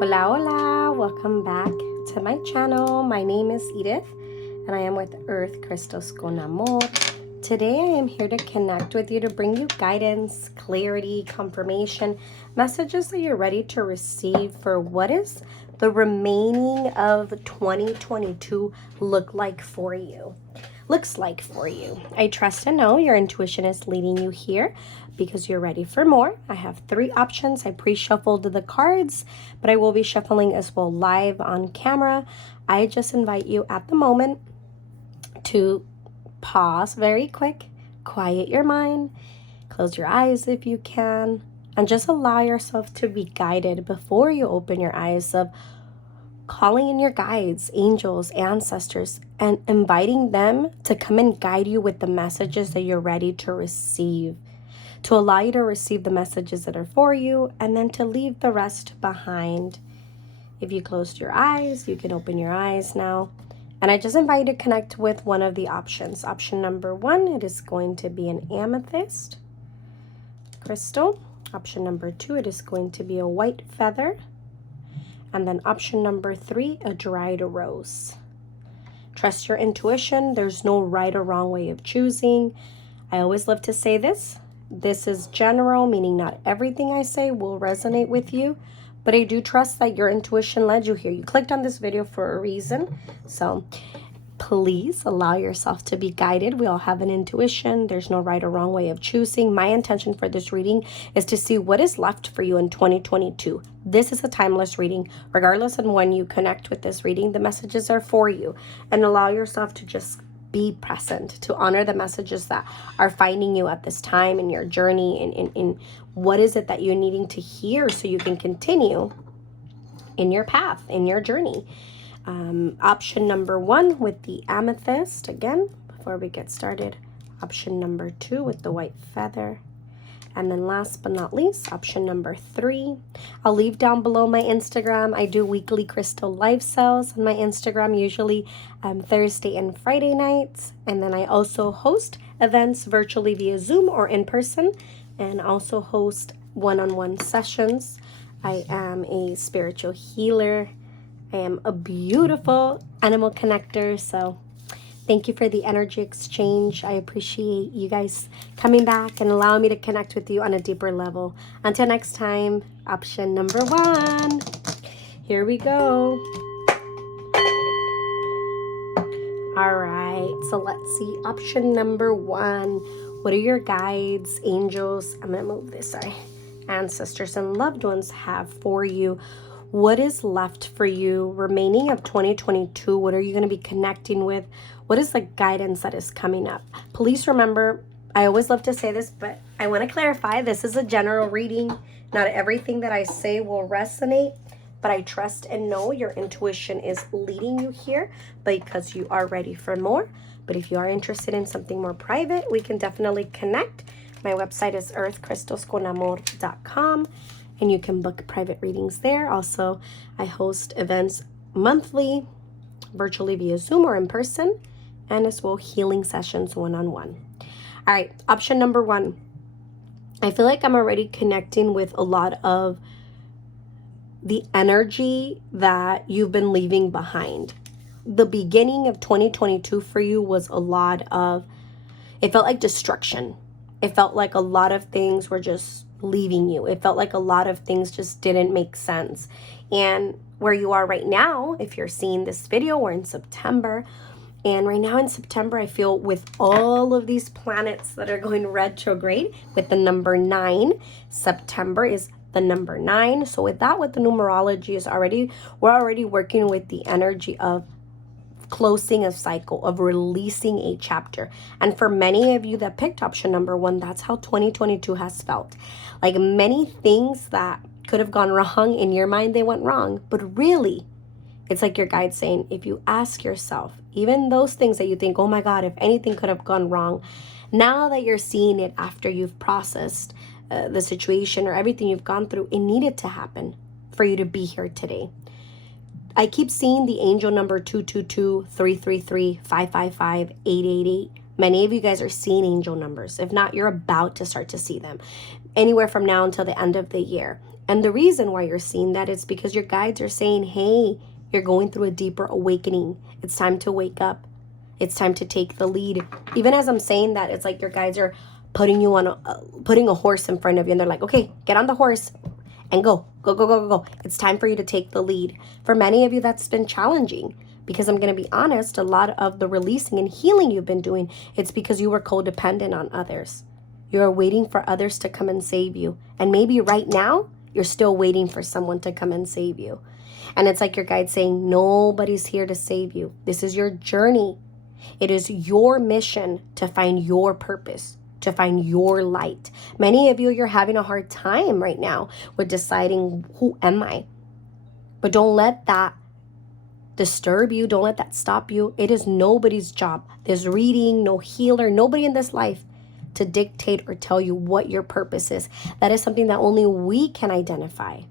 Hola, hola! Welcome back to my channel. My name is Edith, and I am with Earth Crystals con Amor. Today, I am here to connect with you to bring you guidance, clarity, confirmation, messages that you're ready to receive for what is the remaining of 2022 looks like for you. I trust and know your intuition is leading you here because you're ready for more. I have 3 options. I pre-shuffled the cards, but I will be shuffling as well live on camera. I just invite you at the moment to pause very quick, quiet your mind, close your eyes if you can, and just allow yourself to be guided before you open your eyes of calling in your guides, angels, ancestors, and inviting them to come and guide you with the messages that you're ready to receive, to allow you to receive the messages that are for you, and then to leave the rest behind. If you closed your eyes, you can open your eyes now. And I just invite you to connect with one of the options. Option number 1, it is going to be an amethyst crystal. Option number 2, it is going to be a white feather. And then option number 3, a dried rose. Trust your intuition. There's no right or wrong way of choosing. I always love to say this. This is general, meaning not everything I say will resonate with you. But I do trust that your intuition led you here. You clicked on this video for a reason. So please allow yourself to be guided. We all have an intuition. There's no right or wrong way of choosing. My intention for this reading is to see what is left for you in 2022. This is a timeless reading. Regardless of when you connect with this reading, the messages are for you. And allow yourself to just be present, to honor the messages that are finding you at this time in your journey, in what is it that you're needing to hear so you can continue in your path, in your journey. Option number 1 with the amethyst, again, before we get started. Option number 2 with the white feather. And then last but not least, option number 3. I'll leave down below my Instagram. I do weekly crystal live sales on my Instagram, usually Thursday and Friday nights. And then I also host events virtually via Zoom or in person, and also host one-on-one sessions. I am a spiritual healer. I am a beautiful animal connector, so thank you for the energy exchange. I appreciate you guys coming back and allowing me to connect with you on a deeper level. Until next time, option number 1. Here we go. All right, so let's see. Option number 1. What are your guides, angels? I'm going to move this, sorry. Ancestors and loved ones have for you? What is left for you remaining of 2022? What are you going to be connecting with? What is the guidance that is coming up? Please remember, I always love to say this, but I want to clarify, this is a general reading. Not everything that I say will resonate, but I trust and know your intuition is leading you here because you are ready for more. But if you are interested in something more private, we can definitely connect. My website is earthcrystalsconamor.com. and you can book private readings there. Also, I host events monthly, virtually via Zoom or in person, and as well healing sessions one-on-one. All right, option number 1. I feel like I'm already connecting with a lot of the energy that you've been leaving behind. The beginning of 2022 for you was a lot of, it felt like destruction. It felt like a lot of things were just leaving you. It felt like a lot of things just didn't make sense. And where you are right now, if you're seeing this video, we're in September. And right now in September, I feel with all of these planets that are going retrograde with the number 9, September is the number 9. So with that, with the numerology is we're already working with the energy of closing a cycle, of releasing a chapter. And for many of you that picked option number 1, that's how 2022 has felt. Like many things that could have gone wrong in your mind, they went wrong. But really, it's like your guide saying, if you ask yourself, even those things that you think, oh my God, if anything could have gone wrong, now that you're seeing it after you've processed the situation or everything you've gone through, it needed to happen for you to be here today. I keep seeing the angel number 222, 333, 555, 888. Many of you guys are seeing angel numbers. If not, you're about to start to see them anywhere from now until the end of the year. And the reason why you're seeing that is because your guides are saying, hey, you're going through a deeper awakening. It's time to wake up. It's time to take the lead. Even as I'm saying that, it's like your guides are putting you on putting a horse in front of you, and they're like, okay, get on the horse and go. It's time for you to take the lead. For many of you, that's been challenging, because I'm going to be honest, a lot of the releasing and healing you've been doing, it's because you were codependent on others. You're waiting for others to come and save you. And maybe right now, you're still waiting for someone to come and save you. And it's like your guide saying, nobody's here to save you. This is your journey. It is your mission to find your purpose, to find your light. Many of you, you're having a hard time right now with deciding, who am I? But don't let that disturb you. Don't let that stop you. It is nobody's job. There's reading, no healer, nobody in this life to dictate or tell you what your purpose is. That is something that only we can identify.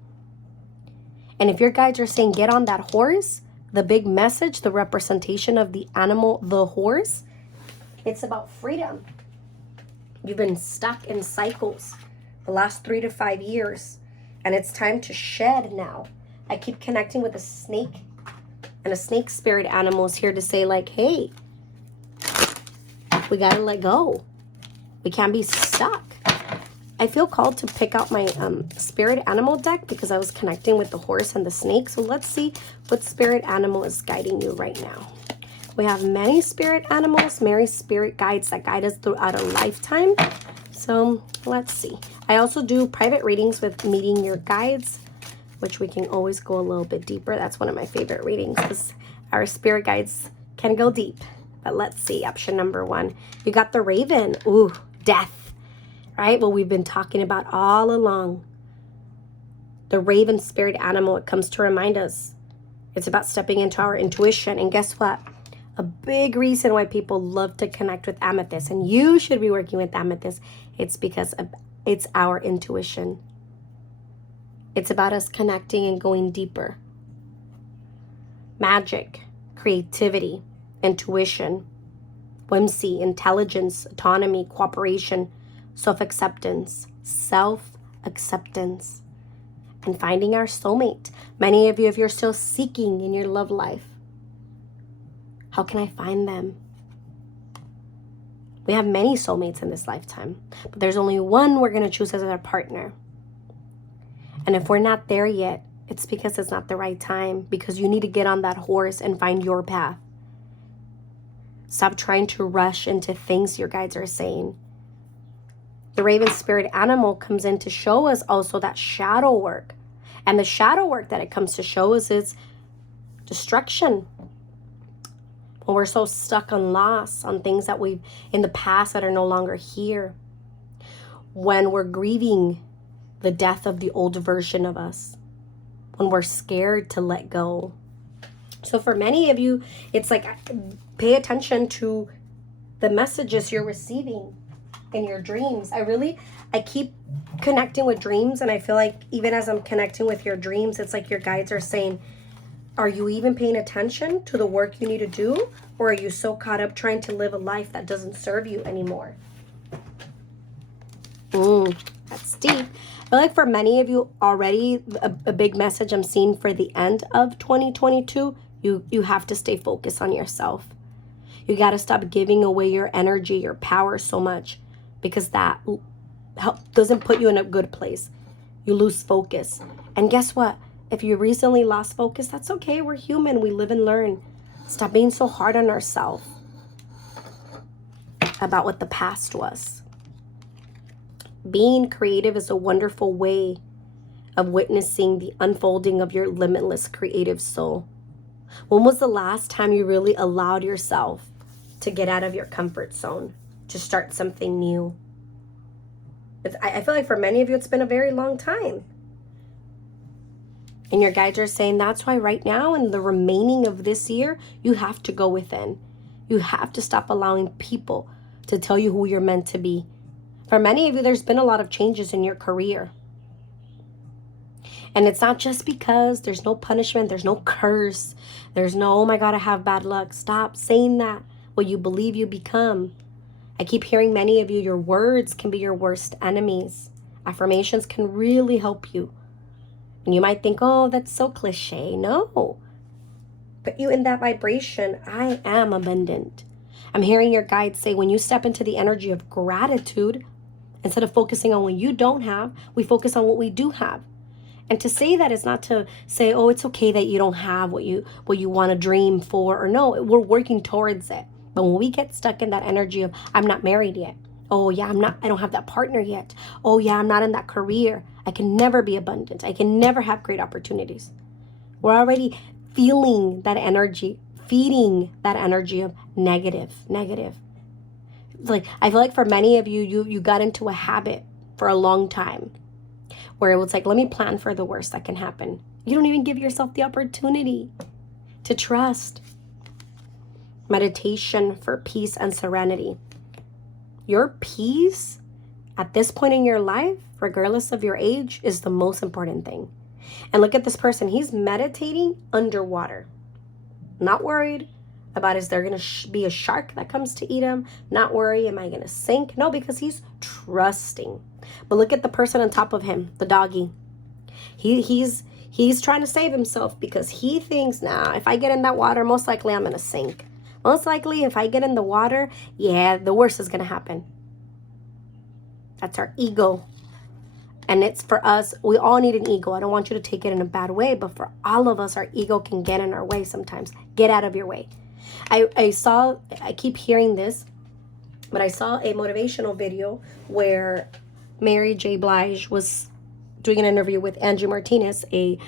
And if your guides are saying, get on that horse, the big message, the representation of the animal, the horse, it's about freedom. You've been stuck in cycles the last 3 to 5 years, and it's time to shed now. I keep connecting with a snake, and a snake spirit animal is here to say, like, hey, we got to let go. We can't be stuck. I feel called to pick out my spirit animal deck because I was connecting with the horse and the snake. So let's see what spirit animal is guiding you right now. We have many spirit animals, many spirit guides that guide us throughout a lifetime. So let's see. I also do private readings with meeting your guides, which we can always go a little bit deeper. That's one of my favorite readings because our spirit guides can go deep. But let's see, option number 1. You got the Raven. Ooh, death. Right? Well, we've been talking about all along. The Raven spirit animal, it comes to remind us. It's about stepping into our intuition. And guess what? A big reason why people love to connect with Amethyst, and you should be working with Amethyst, it's because it's our intuition. It's about us connecting and going deeper. Magic, creativity, intuition, whimsy, intelligence, autonomy, cooperation, self-acceptance, and finding our soulmate. Many of you, if you're still seeking in your love life, how can I find them? We have many soulmates in this lifetime, but there's only one we're going to choose as our partner. And if we're not there yet, it's because it's not the right time, because you need to get on that horse and find your path. Stop trying to rush into things your guides are saying. The Raven spirit animal comes in to show us also that shadow work. And the shadow work that it comes to show us is destruction. When we're so stuck on loss, on things that we've in the past that are no longer here. When we're grieving the death of the old version of us. When we're scared to let go. So for many of you, it's like, pay attention to the messages you're receiving in your dreams. I keep connecting with dreams, and I feel like even as I'm connecting with your dreams, it's like your guides are saying, are you even paying attention to the work you need to do? Or are you so caught up trying to live a life that doesn't serve you anymore? That's deep. I feel like for many of you already, a big message I'm seeing for the end of 2022, you have to stay focused on yourself. You got to stop giving away your energy, your power so much, because that doesn't put you in a good place. You lose focus. And guess what? If you recently lost focus, that's okay. We're human. We live and learn. Stop being so hard on ourselves about what the past was. Being creative is a wonderful way of witnessing the unfolding of your limitless creative soul. When was the last time you really allowed yourself to get out of your comfort zone, to start something new? I feel like for many of you, it's been a very long time. And your guides are saying that's why right now in the remaining of this year, you have to go within. You have to stop allowing people to tell you who you're meant to be. For many of you, there's been a lot of changes in your career. And it's not just because there's no punishment, there's no curse, there's no, oh my God, I have bad luck. Stop saying that. What you believe you become. I keep hearing many of you, your words can be your worst enemies. Affirmations can really help you And you might think, oh, that's so cliche. No. Put you in that vibration. I am abundant. I'm hearing your guides say when you step into the energy of gratitude, instead of focusing on what you don't have, we focus on what we do have. And to say that is not to say, oh, it's okay that you don't have what you want to dream for, or no, we're working towards it. But when we get stuck in that energy of, I'm not married yet. Oh yeah, I don't have that partner yet. Oh yeah, I'm not in that career. I can never be abundant. I can never have great opportunities. We're already feeling that energy, feeding that energy of negative. Like, I feel like for many of you got into a habit for a long time where it was like, let me plan for the worst that can happen. You don't even give yourself the opportunity to trust. Meditation for peace and serenity. Your peace at this point in your life, regardless of your age, is the most important thing. And look at this person. He's meditating underwater. Not worried about, is there going to be a shark that comes to eat him? Not worry, am I going to sink? No, because he's trusting. But look at the person on top of him, the doggy. He's trying to save himself because he thinks, nah, if I get in that water, most likely I'm going to sink. Most likely if I get in the water, yeah, the worst is going to happen. That's our ego. And it's for us, we all need an ego. I don't want you to take it in a bad way, but for all of us, our ego can get in our way sometimes. Get out of your way. I keep hearing this, but I saw a motivational video where Mary J. Blige was doing an interview with Angie Martinez, a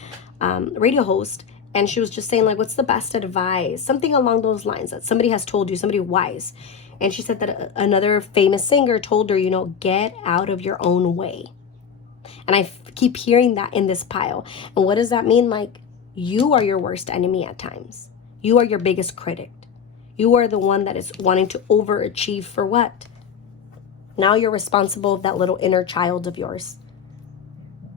radio host, and she was just saying, like, what's the best advice? Something along those lines that somebody has told you, somebody wise. And she said that another famous singer told her, get out of your own way. And I keep hearing that in this pile. And what does that mean? Like, you are your worst enemy at times. You are your biggest critic. You are the one that is wanting to overachieve for what? Now you're responsible of that little inner child of yours.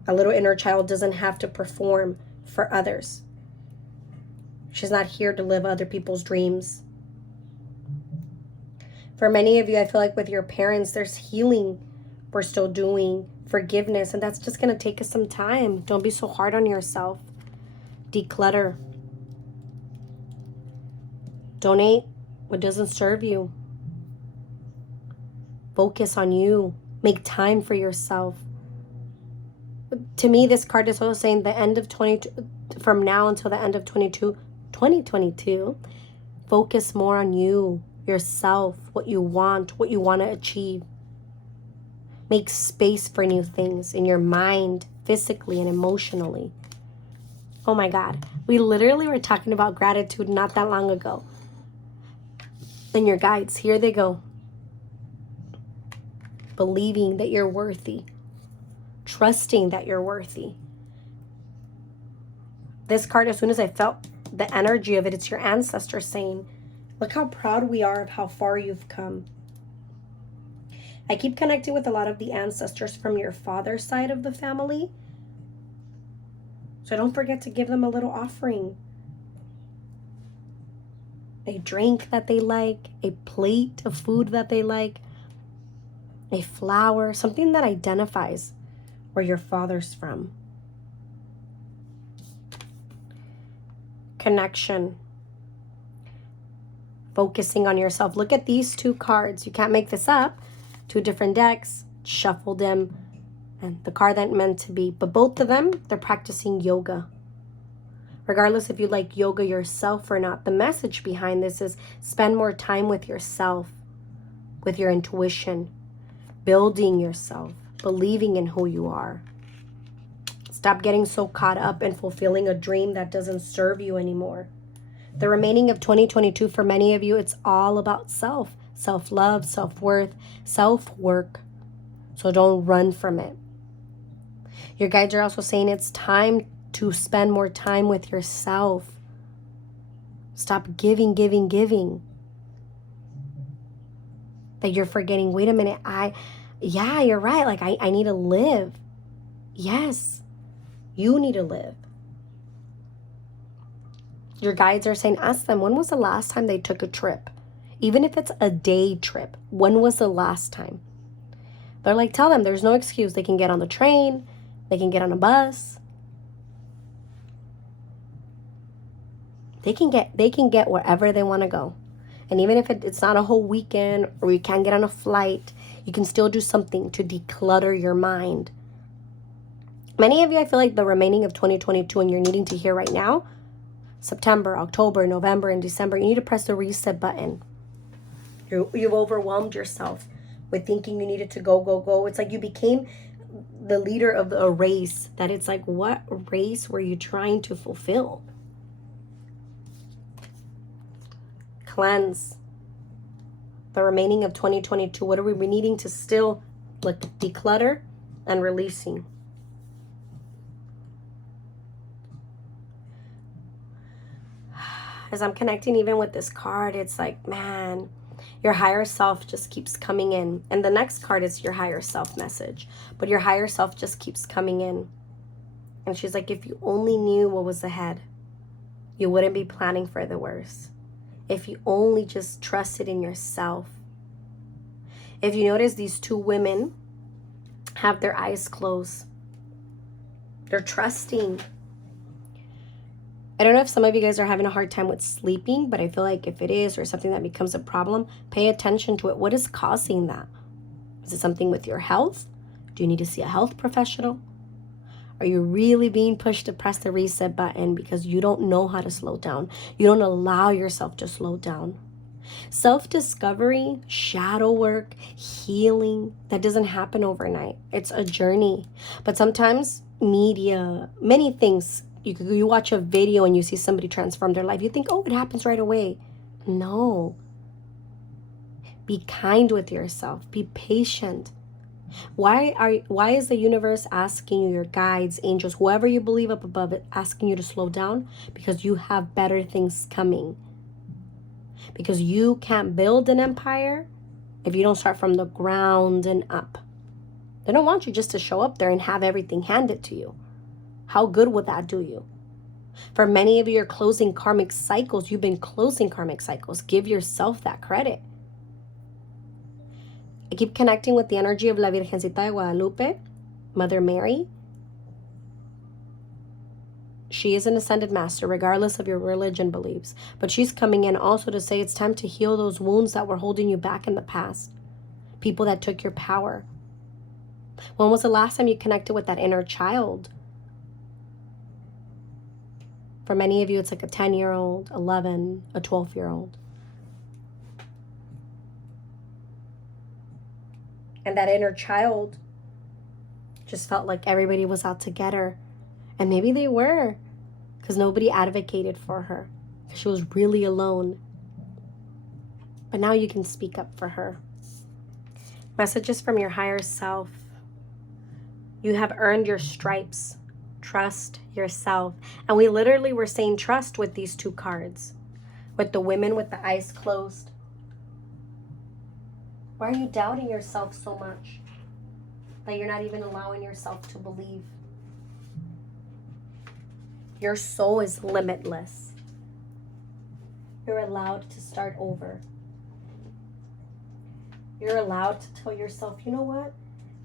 A little inner child doesn't have to perform for others. She's not here to live other people's dreams. For many of you, I feel like with your parents, there's healing we're still doing, forgiveness, and that's just going to take us some time. Don't be so hard on yourself. Declutter. Donate what doesn't serve you. Focus on you. Make time for yourself. To me, this card is also saying the end of from now until the end of 2022, focus more on you, yourself, what you want to achieve. Make space for new things in your mind, physically and emotionally. Oh my God. We literally were talking about gratitude not that long ago. And your guides, here they go. Believing that you're worthy. Trusting that you're worthy. This card, as soon as I felt the energy of it, it's your ancestors saying, look how proud we are of how far you've come. I keep connecting with a lot of the ancestors from your father's side of the family. So don't forget to give them a little offering. A drink that they like, a plate of food that they like, a flower, something that identifies where your father's from. Connection. Focusing on yourself. Look at these two cards. You can't make this up. Two different decks. Shuffle them. And the card that meant to be. But both of them, they're practicing yoga. Regardless if you like yoga yourself or not, the message behind this is spend more time with yourself, with your intuition, building yourself, believing in who you are. Stop getting so caught up in fulfilling a dream that doesn't serve you anymore. The remaining of 2022, for many of you, it's all about self, self-love, self-worth, self-work. So don't run from it. Your guides are also saying it's time to spend more time with yourself. Stop giving. That you're forgetting, wait a minute, yeah, you're right. Like, I need to live. Yes, you need to live. Your guides are saying, ask them, when was the last time they took a trip? Even if it's a day trip, when was the last time? They're like, tell them there's no excuse. They can get on the train. They can get on a bus. They can get wherever they want to go. And even if it's not a whole weekend or you can't get on a flight, you can still do something to declutter your mind. Many of you, I feel like the remaining of 2022 and you're needing to hear right now, September, October, November, and December, you need to press the reset button. You've overwhelmed yourself with thinking you needed to go. It's like you became the leader of a race that it's like, what race were you trying to fulfill? Cleanse the remaining of 2022. What are we needing to still declutter and releasing? As I'm connecting even with this card, it's like, man, your higher self just keeps coming in. And the next card is your higher self message. But your higher self just keeps coming in. And she's like, if you only knew what was ahead, you wouldn't be planning for the worst. If you only just trusted in yourself. If you notice, these two women have their eyes closed. They're trusting. I don't know if some of you guys are having a hard time with sleeping, but I feel like if it is or something that becomes a problem, pay attention to it. What is causing that? Is it something with your health? Do you need to see a health professional? Are you really being pushed to press the reset button because you don't know how to slow down? You don't allow yourself to slow down. Self-discovery, shadow work, healing, that doesn't happen overnight. It's a journey. But sometimes media, many things, you watch a video and you see somebody transform their life. You think, oh, it happens right away. No. Be kind with yourself. Be patient. Why is the universe asking you, your guides, angels, whoever you believe up above it, asking you to slow down? Because you have better things coming. Because you can't build an empire if you don't start from the ground and up. They don't want you just to show up there and have everything handed to you. How good would that do you? For many of you, you're closing karmic cycles. You've been closing karmic cycles. Give yourself that credit. I keep connecting with the energy of La Virgencita de Guadalupe, Mother Mary. She is an ascended master, regardless of your religion beliefs. But she's coming in also to say it's time to heal those wounds that were holding you back in the past. People that took your power. When was the last time you connected with that inner child? For many of you, it's like a 10-year-old, 11, a 12-year-old. And that inner child just felt like everybody was out to get her. And maybe they were, because nobody advocated for her. She was really alone. But now you can speak up for her. Messages from your higher self. You have earned your stripes. Trust yourself. And we literally were saying trust with these two cards. With the women with the eyes closed. Why are you doubting yourself so much that you're not even allowing yourself to believe? Your soul is limitless. You're allowed to start over. You're allowed to tell yourself, you know what?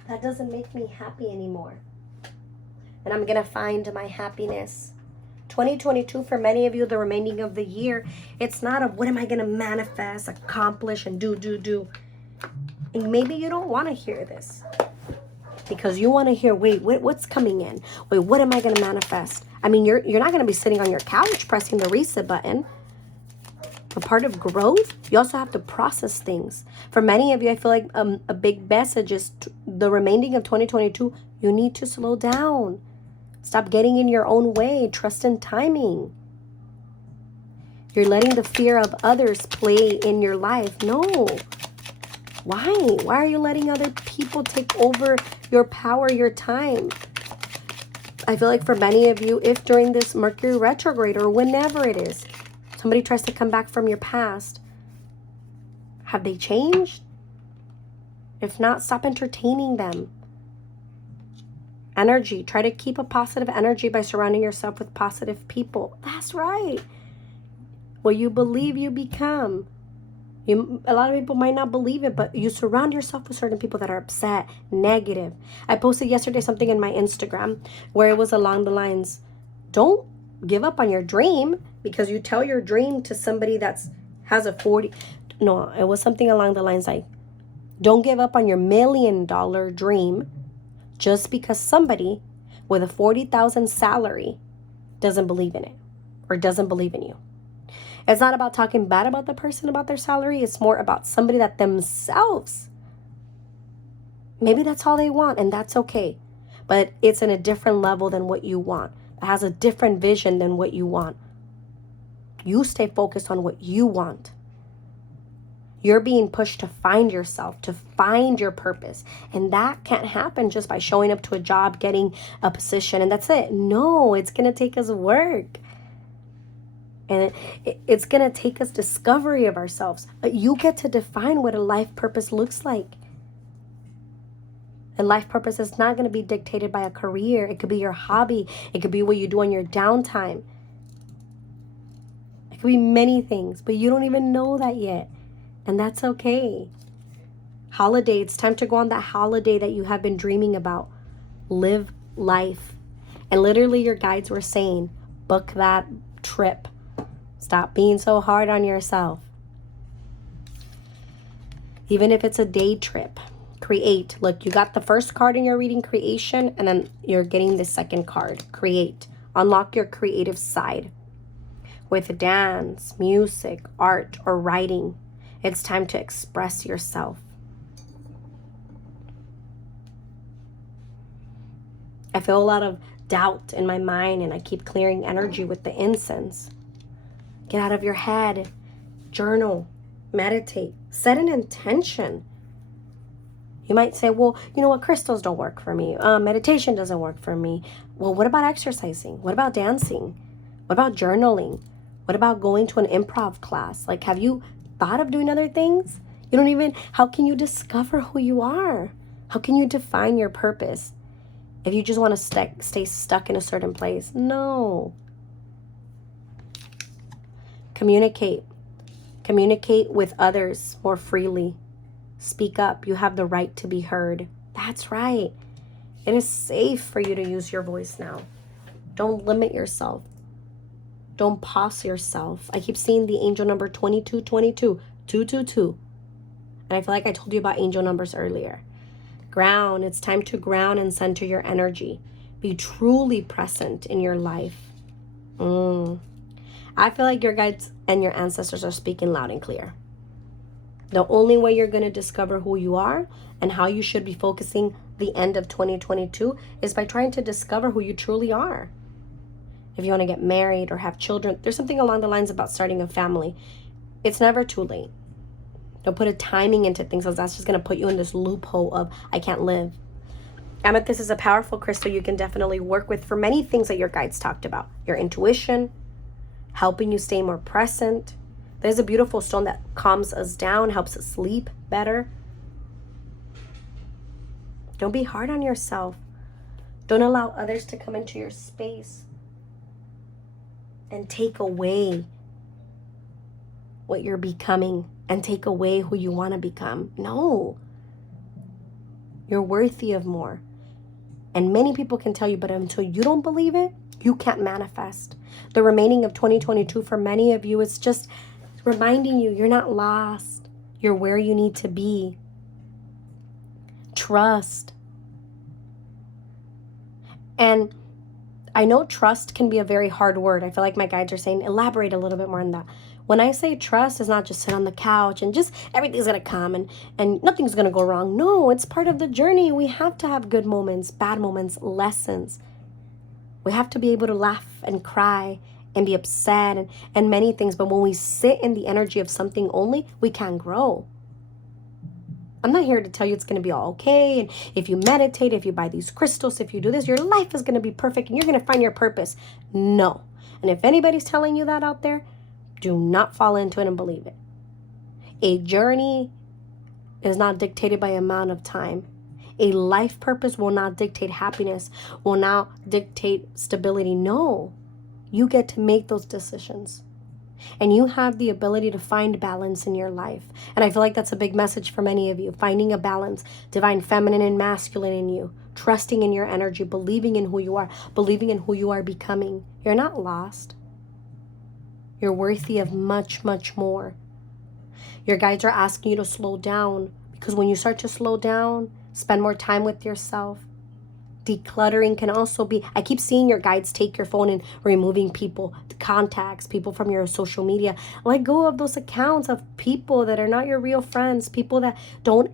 That doesn't make me happy anymore. And I'm going to find my happiness. 2022, for many of you, the remaining of the year, it's not of what am I going to manifest, accomplish, and do. And maybe you don't want to hear this. Because you want to hear, wait, what's coming in? Wait, what am I going to manifest? I mean, you're not going to be sitting on your couch pressing the reset button. For part of growth, you also have to process things. For many of you, I feel like a big message is the remaining of 2022, you need to slow down. Stop getting in your own way. Trust in timing. You're letting the fear of others play in your life. No. Why? Why are you letting other people take over your power, your time? I feel like for many of you, if during this Mercury retrograde or whenever it is, somebody tries to come back from your past, have they changed? If not, stop entertaining them. Energy. Try to keep a positive energy by surrounding yourself with positive people. That's right. What you believe, you become. A lot of people might not believe it, but you surround yourself with certain people that are upset, negative. I posted yesterday something in my Instagram where it was along the lines, don't give up on your dream because you tell your dream to somebody has a 40. No, it was something along the lines like, don't give up on your $1 million dream just because somebody with a 40,000 salary doesn't believe in it or doesn't believe in you. It's not about talking bad about the person about their salary. It's more about somebody that themselves, maybe that's all they want, and that's okay. But it's in a different level than what you want. It has a different vision than what you want. You stay focused on what you want. You're being pushed to find yourself, to find your purpose. And that can't happen just by showing up to a job, getting a position, and that's it. No, it's going to take us work. And it's going to take us discovery of ourselves. You get to define what a life purpose looks like. A life purpose is not going to be dictated by a career. It could be your hobby. It could be what you do on your downtime. It could be many things, but you don't even know that yet. And that's okay. Holiday, it's time to go on that holiday that you have been dreaming about. Live life. And literally your guides were saying, book that trip. Stop being so hard on yourself. Even if it's a day trip, create. Look, you got the first card in your reading, creation, and then you're getting the second card, create. Unlock your creative side. With dance, music, art, or writing, it's time to express yourself. I feel a lot of doubt in my mind, and I keep clearing energy with the incense. Get out of your head. Journal. Meditate. Set an intention. You might say, well, you know what? Crystals don't work for me. Meditation doesn't work for me. Well, what about exercising? What about dancing? What about journaling? What about going to an improv class? Like, have you thought of doing other things? How can you discover who you are? How can you define your purpose if you just want to stay stuck in a certain place? No. Communicate. Communicate with others more freely. Speak up. You have the right to be heard. That's right. It is safe for you to use your voice now. Don't limit yourself. Don't pause yourself. I keep seeing the angel number 2222, 222. And I feel like I told you about angel numbers earlier. Ground. It's time to ground and center your energy. Be truly present in your life. I feel like your guides and your ancestors are speaking loud and clear. The only way you're going to discover who you are and how you should be focusing the end of 2022 is by trying to discover who you truly are. If you want to get married or have children, there's something along the lines about starting a family. It's never too late. Don't put a timing into things, because that's just going to put you in this loophole of, I can't live. Amethyst is a powerful crystal you can definitely work with for many things that your guides talked about. Your intuition, helping you stay more present. There's a beautiful stone that calms us down, helps us sleep better. Don't be hard on yourself. Don't allow others to come into your space and take away what you're becoming and take away who you want to become. No. You're worthy of more. And many people can tell you, but until you don't believe it, you can't manifest. The remaining of 2022 for many of you is just reminding you you're not lost. You're where you need to be. Trust. And I know trust can be a very hard word. I feel like my guides are saying, elaborate a little bit more on that. When I say trust, it's not just sit on the couch and just everything's going to come and nothing's going to go wrong. No, it's part of the journey. We have to have good moments, bad moments, lessons. We have to be able to laugh and cry and be upset and many things. But when we sit in the energy of something only, we can't grow. I'm not here to tell you it's going to be all okay. And if you meditate, if you buy these crystals, if you do this, your life is going to be perfect and you're going to find your purpose. No. And if anybody's telling you that out there, do not fall into it and believe it. A journey is not dictated by amount of time. A life purpose will not dictate happiness, will not dictate stability. No. You get to make those decisions. And you have the ability to find balance in your life. And I feel like that's a big message for many of you. Finding a balance, divine feminine and masculine in you. Trusting in your energy, believing in who you are, believing in who you are becoming. You're not lost. You're worthy of much, much more. Your guides are asking you to slow down, because when you start to slow down, spend more time with yourself. Decluttering can also be, I keep seeing your guides take your phone and removing people, contacts, people from your social media. Let go of those accounts of people that are not your real friends, people that don't,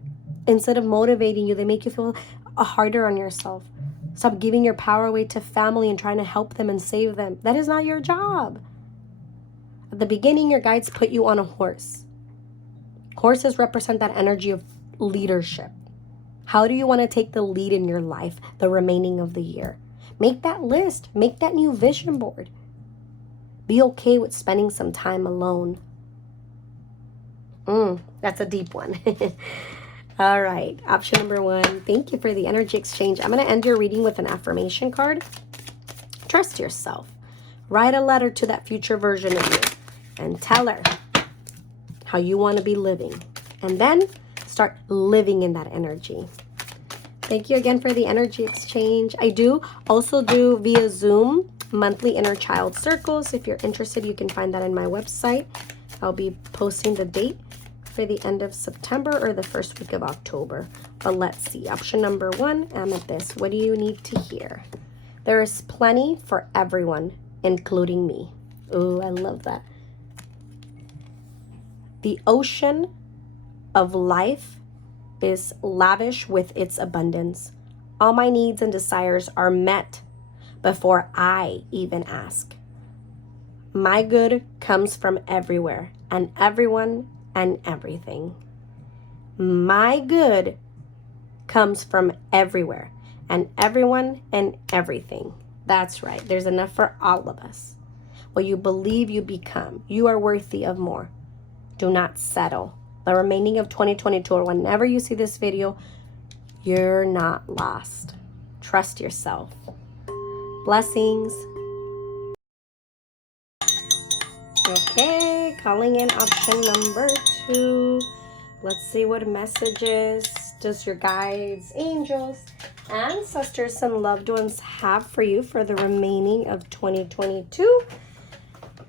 instead of motivating you, they make you feel harder on yourself. Stop giving your power away to family and trying to help them and save them. That is not your job. At the beginning, your guides put you on a horse. Horses represent that energy of leadership. How do you want to take the lead in your life the remaining of the year? Make that list. Make that new vision board. Be okay with spending some time alone. That's a deep one. All right. Option number 1. Thank you for the energy exchange. I'm going to end your reading with an affirmation card. Trust yourself. Write a letter to that future version of you and tell her how you want to be living. And then start living in that energy. Thank you again for the energy exchange. I do also do via Zoom monthly inner child circles. If you're interested, you can find that in my website. I'll be posting the date for the end of September or the first week of October. But let's see. Option number 1, Amethyst. What do you need to hear? There is plenty for everyone, including me. Ooh, I love that. The ocean of life is lavish with its abundance. All my needs and desires are met before I even ask. My good comes from everywhere and everyone and everything. My good comes from everywhere and everyone and everything. That's right. There's enough for all of us. What you believe, you become. You are worthy of more. Do not settle. The remaining of 2022, or whenever you see this video, you're not lost. Trust yourself. Blessings. Okay, calling in option number 2. Let's see what messages does your guides, angels, ancestors, and loved ones have for you for the remaining of 2022.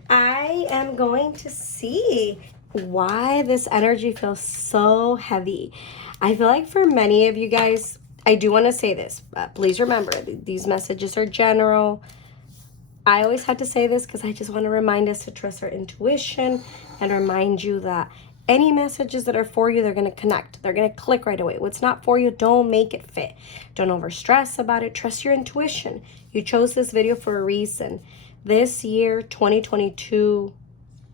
I am going to see why this energy feels so heavy. I feel like for many of you guys, I do want to say this, but please remember, these messages are general. I always have to say this because I just want to remind us to trust our intuition and remind you that any messages that are for you, they're going to connect. They're going to click right away. What's not for you, don't make it fit. Don't overstress about it. Trust your intuition. You chose this video for a reason. This year, 2022,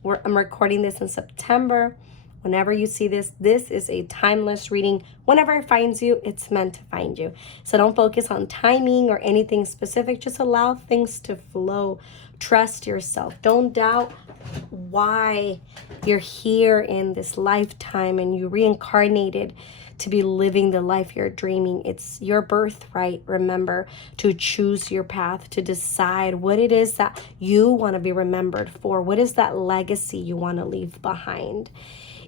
I'm recording this in September. Whenever you see this, this is a timeless reading. Whenever it finds you, it's meant to find you. So don't focus on timing or anything specific. Just allow things to flow. Trust yourself. Don't doubt why you're here in this lifetime and you reincarnated to be living the life you're dreaming. It's your birthright, remember, to choose your path, to decide what it is that you want to be remembered for. What is that legacy you want to leave behind?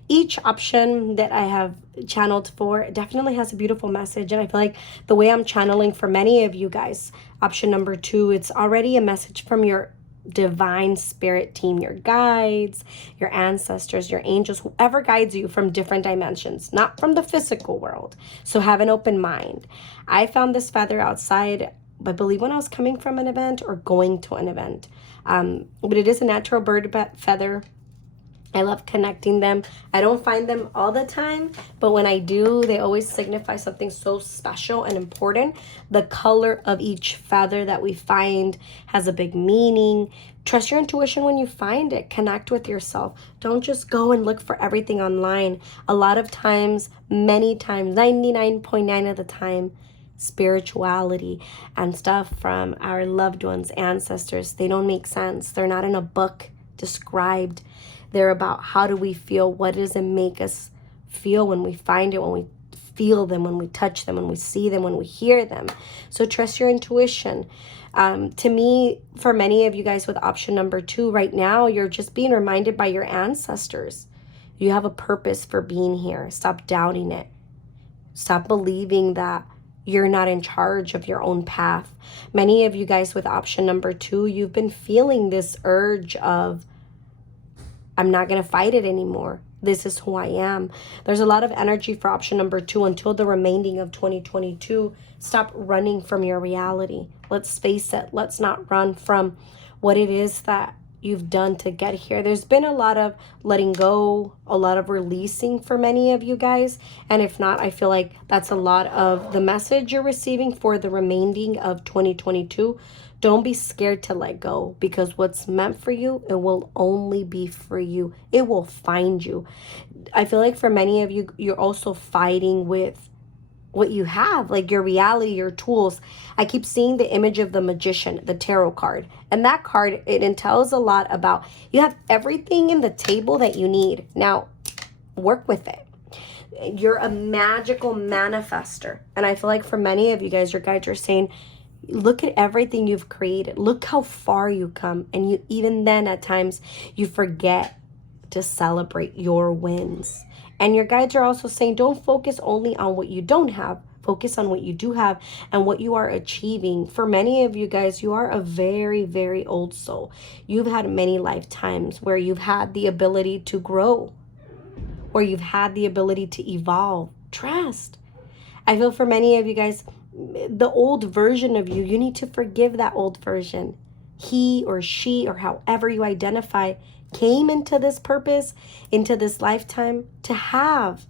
Each option that I have channeled for definitely has a beautiful message. And I feel like the way I'm channeling for many of you guys, option number 2, it's already a message from your divine spirit team, your guides, your ancestors, your angels, whoever guides you from different dimensions, not from the physical world. So have an open mind. I found this feather outside, I believe when I was coming from an event or going to an event. But it is a natural bird feather. I love connecting them. I don't find them all the time, but when I do, they always signify something so special and important. The color of each feather that we find has a big meaning. Trust your intuition when you find it. Connect with yourself. Don't just go and look for everything online. A lot of times, many times, 99.9% of the time, spirituality and stuff from our loved ones, ancestors, they don't make sense. They're not in a book described. They're about how do we feel, what does it make us feel when we find it, when we feel them, when we touch them, when we see them, when we hear them. So trust your intuition. To me, for many of you guys with option number 2 right now, you're just being reminded by your ancestors. You have a purpose for being here. Stop doubting it. Stop believing that you're not in charge of your own path. Many of you guys with option number 2, you've been feeling this urge of, I'm not going to fight it anymore. This is who I am. There's a lot of energy for option number 2 until the remaining of 2022. Stop running from your reality. Let's face it. Let's not run from what it is that you've done to get here. There's been a lot of letting go, a lot of releasing for many of you guys. And if not, I feel like that's a lot of the message you're receiving for the remaining of 2022. Don't be scared to let go, because what's meant for you, it will only be for you. It will find you. I feel like for many of you, you're also fighting with what you have, like your reality, your tools. I keep seeing the image of the magician, the tarot card. And that card, it tells a lot about, you have everything in the table that you need. Now, work with it. You're a magical manifester. And I feel like for many of you guys, your guides are saying, look at everything you've created. Look how far you come. And you, even then at times, you forget to celebrate your wins. And your guides are also saying, don't focus only on what you don't have. Focus on what you do have and what you are achieving. For many of you guys, you are a very, very old soul. You've had many lifetimes where you've had the ability to grow, where you've had the ability to evolve. Trust. I feel for many of you guys, the old version of you, you need to forgive that old version. He or she, or however you identify, came into this purpose, into this lifetime, to have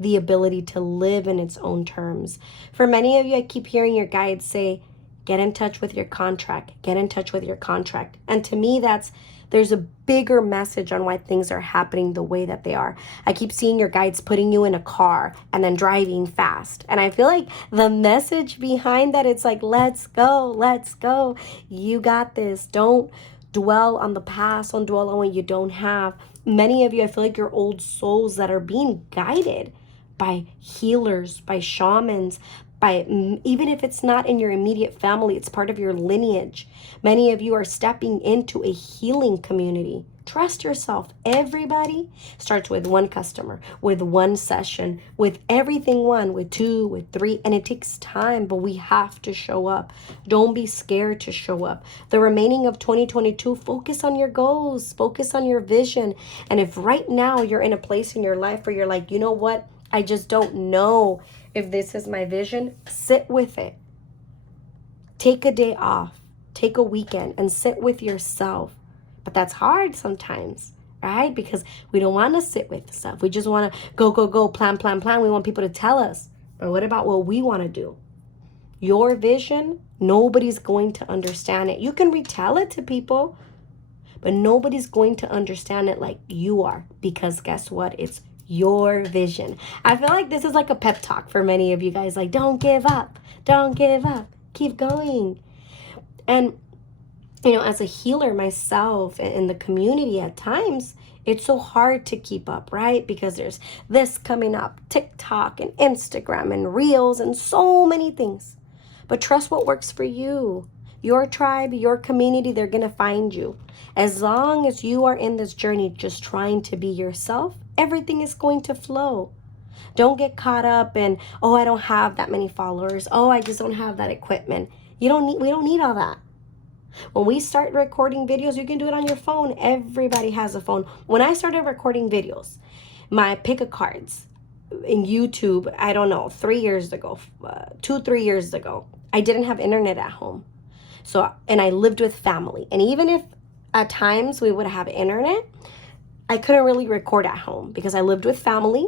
the ability to live in its own terms. For many of you, I keep hearing your guides say, get in touch with your contract, get in touch with your contract. And to me, there's a bigger message on why things are happening the way that they are. I keep seeing your guides putting you in a car and then driving fast. And I feel like the message behind that, it's like, let's go, let's go. You got this. Don't dwell on the past, don't dwell on what you don't have. Many of you, I feel like you're old souls that are being guided by healers, by shamans, by, even if it's not in your immediate family, it's part of your lineage. Many of you are stepping into a healing community. Trust yourself. Everybody starts with one customer, with one session, with everything one, with 2, with 3, and it takes time, but we have to show up. Don't be scared to show up. The remaining of 2022, focus on your goals, focus on your vision. And if right now you're in a place in your life where you're like, you know what, I just don't know if this is my vision, sit with it. Take a day off, take a weekend, and sit with yourself. But that's hard sometimes, right? Because we don't want to sit with stuff. We just want to go, plan. We want people to tell us. But what about what we want to do? Your vision, nobody's going to understand it. You can retell it to people, but nobody's going to understand it like you are. Because guess what? It's your vision. I feel like this is like a pep talk for many of you guys. Like, don't give up. Don't give up. Keep going. And you know, as a healer myself in the community at times, it's so hard to keep up, right? Because there's this coming up, TikTok and Instagram and Reels and so many things. But trust what works for you. Your tribe, your community, they're going to find you. As long as you are in this journey just trying to be yourself, everything is going to flow. Don't get caught up in, oh, I don't have that many followers. Oh, I just don't have that equipment. We don't need all that. When we start recording videos, you can do it on your phone. Everybody has a phone. When I started recording videos, my pick a cards in YouTube, I don't know, 3 years ago, 3 years ago, I didn't have internet at home. So, and I lived with family. And even if at times we would have internet, I couldn't really record at home because I lived with family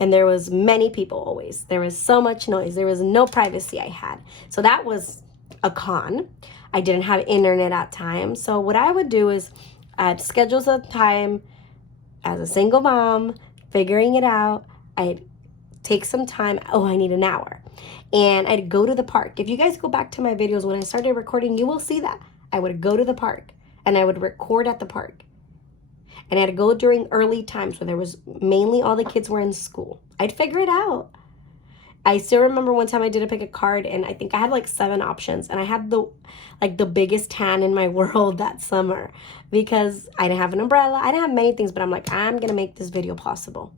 and there was many people always. There was so much noise. There was no privacy I had. So that was a con. I didn't have internet at times. So what I would do is I'd schedule some time as a single mom, figuring it out. I'd take some time. Oh, I need an hour. And I'd go to the park. If you guys go back to my videos when I started recording, you will see that. I would go to the park and I would record at the park. And I'd go during early times where there was mainly all the kids were in school. I'd figure it out. I still remember one time I did pick a card, and I think I had like 7 options, and I had the biggest tan in my world that summer because I didn't have an umbrella. I didn't have many things, but I'm like, I'm going to make this video possible.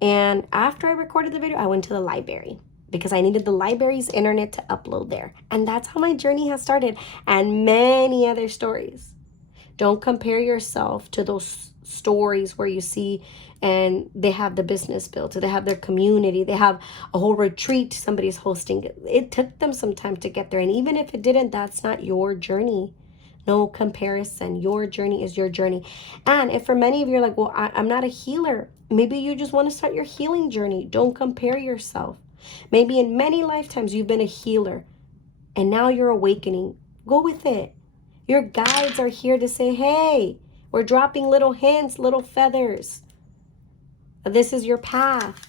And after I recorded the video, I went to the library because I needed the library's internet to upload there. And that's how my journey has started, and many other stories. Don't compare yourself to those stories where you see and they have the business built, they have their community, they have a whole retreat somebody's hosting. It took them some time to get there. And even if it didn't, that's not your journey. No comparison. Your journey is your journey. And if for many of you are like, well, I'm not a healer. Maybe you just want to start your healing journey. Don't compare yourself. Maybe in many lifetimes you've been a healer and now you're awakening. Go with it. Your guides are here to say, hey, we're dropping little hints, little feathers. This is your path.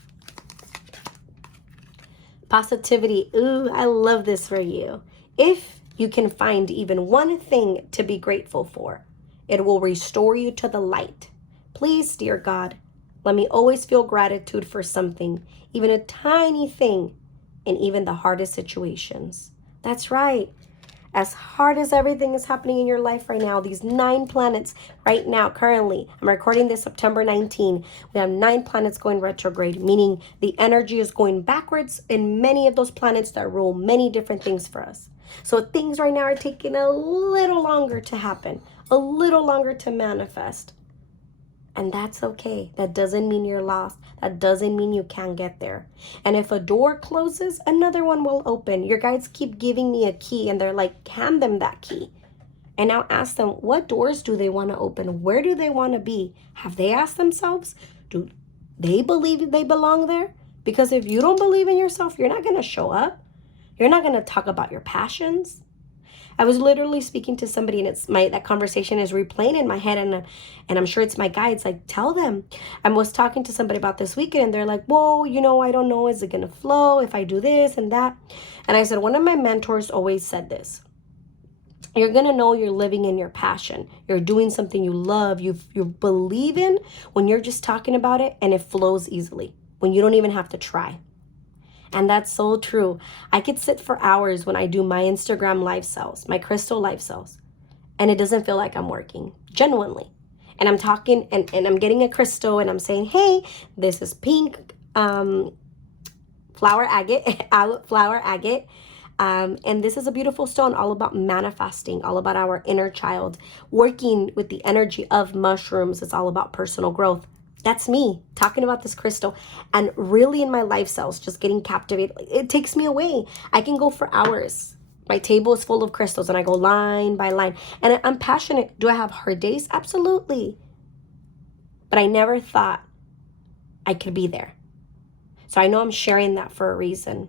Positivity. Ooh, I love this for you. If you can find even one thing to be grateful for, it will restore you to the light. Please, dear God, let me always feel gratitude for something, even a tiny thing, in even the hardest situations. That's right. As hard as everything is happening in your life right now, these 9 planets right now, currently, I'm recording this September 19, we have 9 planets going retrograde, meaning the energy is going backwards in many of those planets that rule many different things for us. So things right now are taking a little longer to happen, a little longer to manifest. And that's okay. That doesn't mean you're lost. That doesn't mean you can't get there. And if a door closes, another one will open. Your guides keep giving me a key, and they're like, hand them that key. And now ask them, what doors do they want to open? Where do they want to be? Have they asked themselves, do they believe they belong there? Because if you don't believe in yourself, you're not going to show up. You're not going to talk about your passions. I was literally speaking to somebody, and that conversation is replaying in my head, and I'm sure it's my guides. Like, tell them. I was talking to somebody about this weekend, and they're like, whoa, I don't know, is it gonna flow if I do this and that? And I said, one of my mentors always said this: you're gonna know you're living in your passion. You're doing something you love, you believe in, when you're just talking about it and it flows easily, when you don't even have to try. And that's so true. I could sit for hours when I do my Instagram live sales, my crystal live sales, and it doesn't feel like I'm working, genuinely. And I'm talking and I'm getting a crystal and I'm saying, hey, this is pink flower agate, flower agate. And this is a beautiful stone, all about manifesting, all about our inner child, working with the energy of mushrooms. It's all about personal growth. That's me talking about this crystal, and really in my life cells, just getting captivated. It takes me away. I can go for hours. My table is full of crystals and I go line by line, and I'm passionate. Do I have hard days? Absolutely. But I never thought I could be there. So I know I'm sharing that for a reason.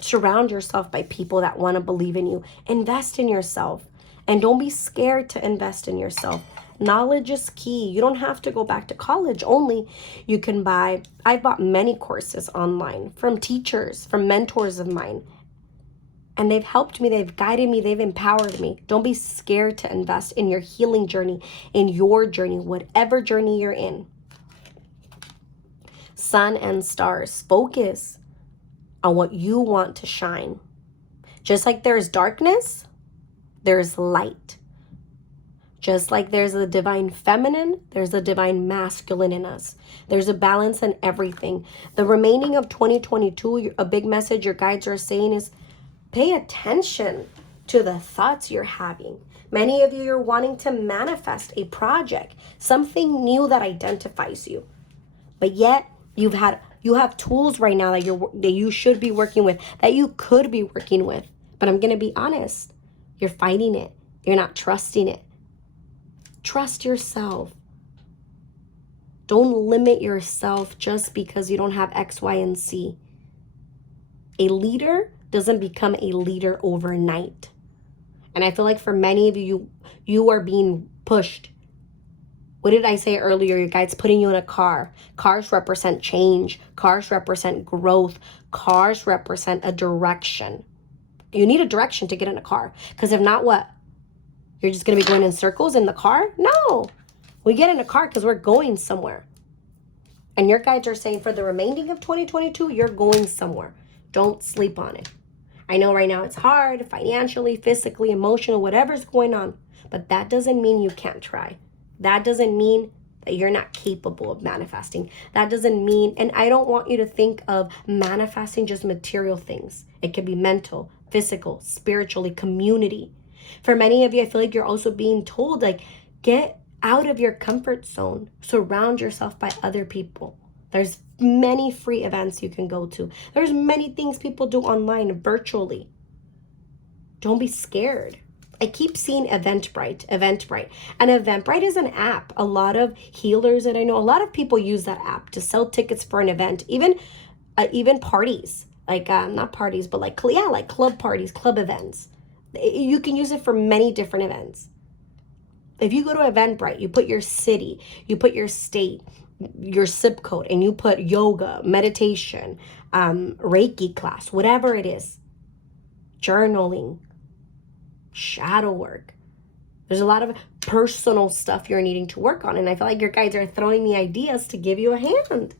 Surround yourself by people that want to believe in you. Invest in yourself, and don't be scared to invest in yourself. Knowledge is key. You don't have to go back to college only. You can I've bought many courses online from teachers, from mentors of mine. And they've helped me, they've guided me, they've empowered me. Don't be scared to invest in your healing journey, in your journey, whatever journey you're in. Sun and stars, focus on what you want to shine. Just like there's darkness, there's light. Just like there's a divine feminine, there's a divine masculine in us. There's a balance in everything. The remaining of 2022, a big message your guides are saying is pay attention to the thoughts you're having. Many of you are wanting to manifest a project, something new that identifies you. But yet you have tools right now that you should be working with, that you could be working with. But I'm going to be honest, you're fighting it. You're not trusting it. Trust yourself. Don't limit yourself just because you don't have X, Y, and Z. A leader doesn't become a leader overnight. And I feel like for many of you, you are being pushed. What did I say earlier? Your guide's putting you in a car. Cars represent change. Cars represent growth. Cars represent a direction. You need a direction to get in a car. Because if not, what? You're just going to be going in circles in the car? No. We get in a car because we're going somewhere. And your guides are saying for the remaining of 2022, you're going somewhere. Don't sleep on it. I know right now it's hard, financially, physically, emotional, whatever's going on. But that doesn't mean you can't try. That doesn't mean that you're not capable of manifesting. That doesn't mean, and I don't want you to think of manifesting just material things. It could be mental, physical, spiritually, community. For many of you, I feel like you're also being told, like, get out of your comfort zone. Surround yourself by other people. There's many free events you can go to. There's many things people do online, virtually. Don't be scared. I keep seeing Eventbrite. And Eventbrite is an app. A lot of healers that I know, a lot of people use that app to sell tickets for an event, even parties. Like, not parties, but like club parties, club events. You can use it for many different events. If you go to Eventbrite, you put your city, you put your state, your zip code, and you put yoga, meditation, Reiki class, whatever it is, journaling, shadow work. There's a lot of personal stuff you're needing to work on. And I feel like your guides are throwing me ideas to give you a hand.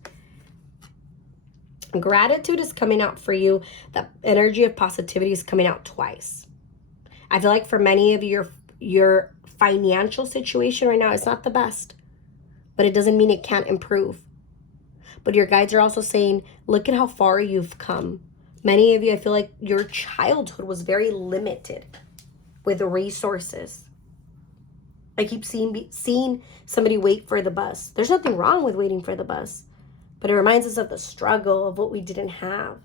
Gratitude is coming out for you. The energy of positivity is coming out twice. I feel like for many of you, your financial situation right now is not the best, but it doesn't mean it can't improve. But your guides are also saying, look at how far you've come. Many of you, I feel like your childhood was very limited with the resources. I keep seeing somebody wait for the bus. There's nothing wrong with waiting for the bus, but it reminds us of the struggle of what we didn't have.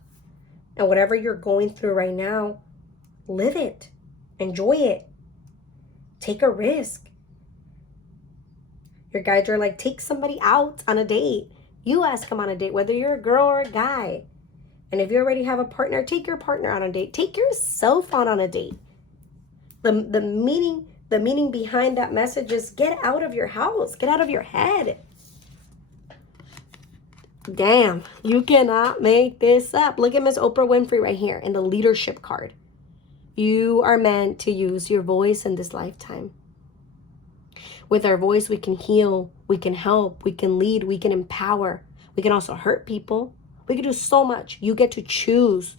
And whatever you're going through right now, live it. Enjoy it. Take a risk. Your guides are like, take somebody out on a date. You ask them on a date, whether you're a girl or a guy. And if you already have a partner, take your partner on a date. Take yourself on a date. The meaning behind that message is get out of your house. Get out of your head. Damn, you cannot make this up. Look at Miss Oprah Winfrey right here in the leadership card. You are meant to use your voice in this lifetime. With our voice, we can heal, we can help, we can lead, we can empower. We can also hurt people. We can do so much. You get to choose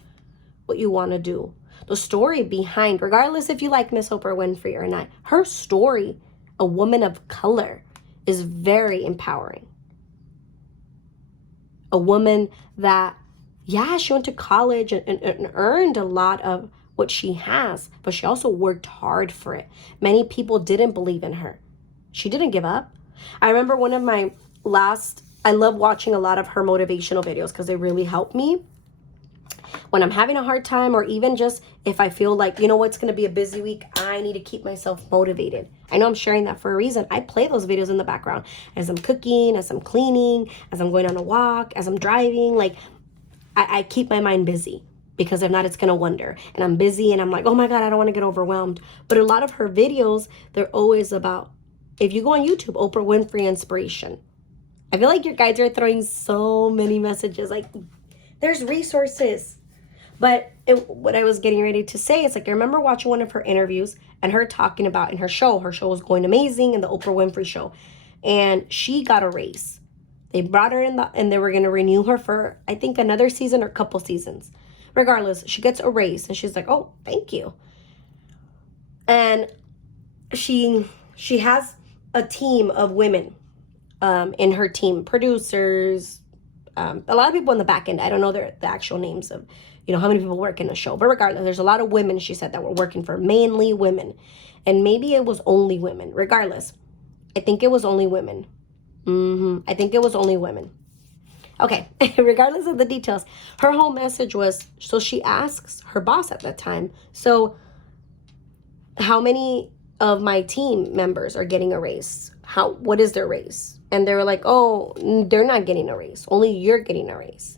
what you want to do. The story behind, regardless if you like Miss Oprah Winfrey or not, her story, a woman of color, is very empowering. A woman that, yeah, she went to college and earned a lot of what she has, but she also worked hard for it. Many people didn't believe in her. She didn't give up. I remember one of my I love watching a lot of her motivational videos because they really help me when I'm having a hard time, or even just if I feel like, you know what, it's going to be a busy week, I need to keep myself motivated. I know I'm sharing that for a reason. I play those videos in the background as I'm cooking, as I'm cleaning, as I'm going on a walk, as I'm driving. Like, I keep my mind busy. Because if not, it's going to wander. And I'm busy and I'm like, oh my God, I don't want to get overwhelmed. But a lot of her videos, they're always about, if you go on YouTube, Oprah Winfrey Inspiration. I feel like your guides are throwing so many messages. Like, there's resources. But what I was getting ready to say is, like, I remember watching one of her interviews and her talking about in her show was going amazing in the Oprah Winfrey Show. And she got a raise. They brought her in and they were going to renew her for, I think, another season or couple seasons. Regardless, she gets a raise and she's like, oh, thank you. And she has a team of women in her team, producers, a lot of people in the back end. I don't know the actual names of, how many people work in the show. But regardless, there's a lot of women, she said, that were working for, mainly women. And maybe it was only women. Regardless, I think it was only women. I think it was only women. Okay, regardless of the details, her whole message was, so she asks her boss at that time, so how many of my team members are getting a raise? What is their raise? And they were like, oh, they're not getting a raise. Only you're getting a raise.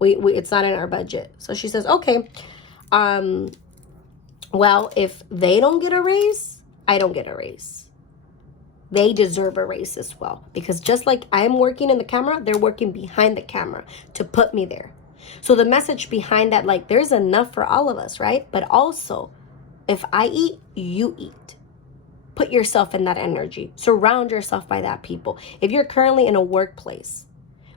It's not in our budget. So she says, okay, well, if they don't get a raise, I don't get a raise. They deserve a raise as well, because just like I'm working in the camera, they're working behind the camera to put me there. So the message behind that, like, there's enough for all of us, right? But also, if I eat, you eat. Put put yourself in that energy. Surround yourself by that people. If you're currently in a workplace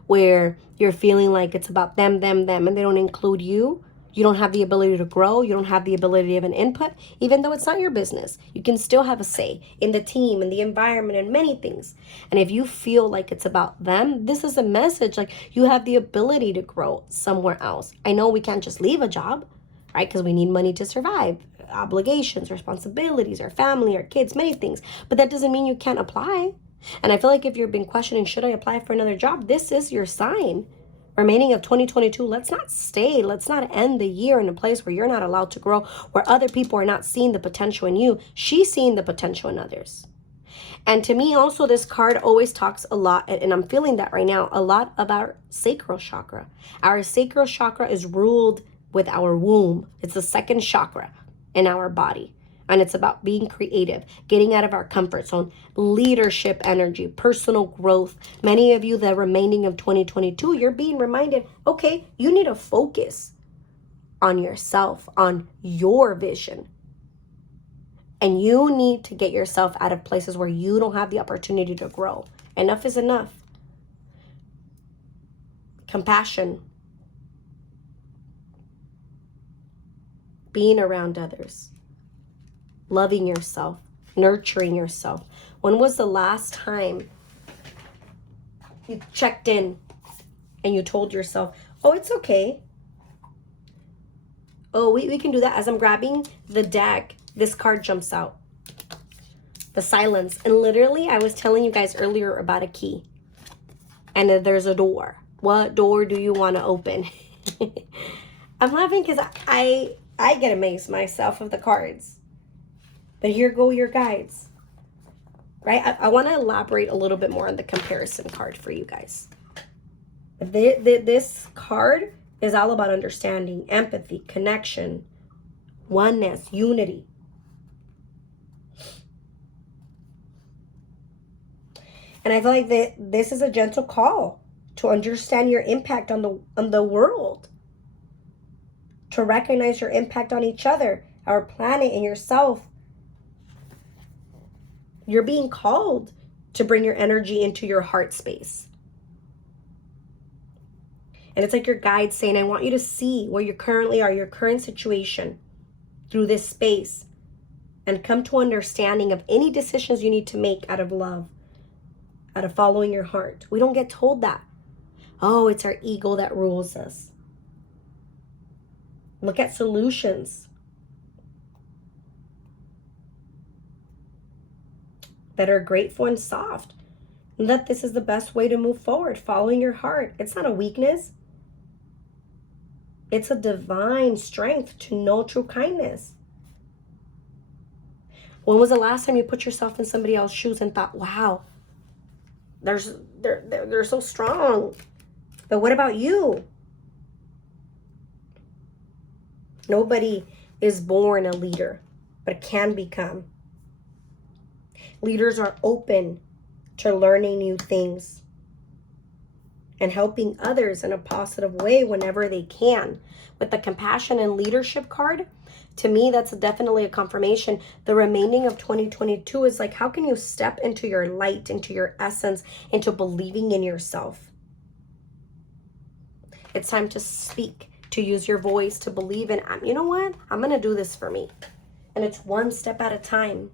where you're feeling like it's about them, and they don't include you, you don't have the ability to grow, you don't have the ability to have an input, even though it's not your business. You can still have a say in the team, in the environment, and many things. And if you feel like it's about them, this is a message. Like, you have the ability to grow somewhere else. I know we can't just leave a job, right? Because we need money to survive, obligations, responsibilities, our family, our kids, many things. But that doesn't mean you can't apply. And I feel like if you've been questioning, should I apply for another job? This is your sign. Remaining of 2022, let's not stay. Let's not end the year in a place where you're not allowed to grow, where other people are not seeing the potential in you. She's seeing the potential in others. And to me also, this card always talks a lot, and I'm feeling that right now, a lot of our sacral chakra. Our sacral chakra is ruled with our womb. It's the second chakra in our body. And it's about being creative, getting out of our comfort zone, leadership energy, personal growth. Many of you, the remaining of 2022, you're being reminded, okay, you need to focus on yourself, on your vision. And you need to get yourself out of places where you don't have the opportunity to grow. Enough is enough. Compassion. Being around others. Loving yourself, nurturing yourself. When was the last time you checked in and you told yourself, oh, it's okay. Oh, we can do that. As I'm grabbing the deck, this card jumps out. The silence. And literally, I was telling you guys earlier about a key. And there's a door. What door do you want to open? I'm laughing because I get amazed myself of the cards. But here go your guides, right? I want to elaborate a little bit more on the comparison card for you guys. This card is all about understanding, empathy, connection, oneness, unity. And I feel like this is a gentle call to understand your impact on the world, to recognize your impact on each other, our planet, and yourself. You're being called to bring your energy into your heart space. And it's like your guide saying, I want you to see where you currently are, your current situation, through this space, and come to understanding of any decisions you need to make out of love, out of following your heart. We don't get told that. Oh, it's our ego that rules us. Look at solutions that are grateful and soft. And that this is the best way to move forward, following your heart. It's not a weakness. It's a divine strength to know true kindness. When was the last time you put yourself in somebody else's shoes and thought, wow, they're so strong. But what about you? Nobody is born a leader, but can become. Leaders are open to learning new things and helping others in a positive way whenever they can. With the compassion and leadership card, to me, that's definitely a confirmation. The remaining of 2022 is like, how can you step into your light, into your essence, into believing in yourself? It's time to speak, to use your voice, to believe in, you know what? I'm going to do this for me. And it's one step at a time.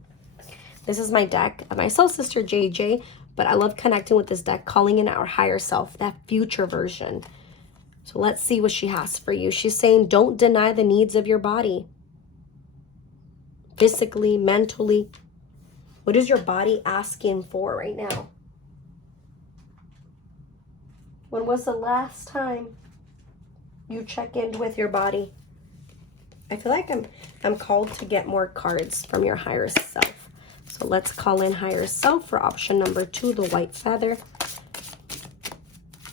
This is my deck, my soul sister JJ, but I love connecting with this deck, calling in our higher self, that future version. So let's see what she has for you. She's saying, don't deny the needs of your body. Physically, mentally. What is your body asking for right now? When was the last time you checked in with your body? I feel like I'm called to get more cards from your higher self. So let's call in higher self for option number 2, the white feather.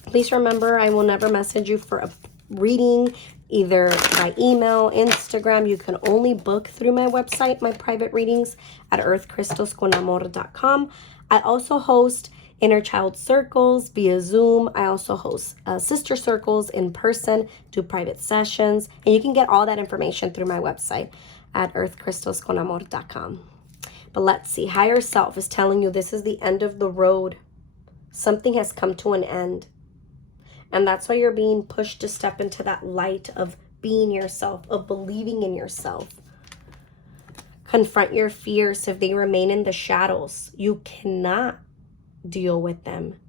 Please remember, I will never message you for a reading, either by email, Instagram. You can only book through my website, my private readings at earthcrystalsconamor.com. I also host inner child circles via Zoom. I also host sister circles in person, do private sessions. And you can get all that information through my website at earthcrystalsconamor.com. But let's see. Higher self is telling you this is the end of the road. Something has come to an end. And that's why you're being pushed to step into that light of being yourself, of believing in yourself. Confront your fears if they remain in the shadows. You cannot deal with them.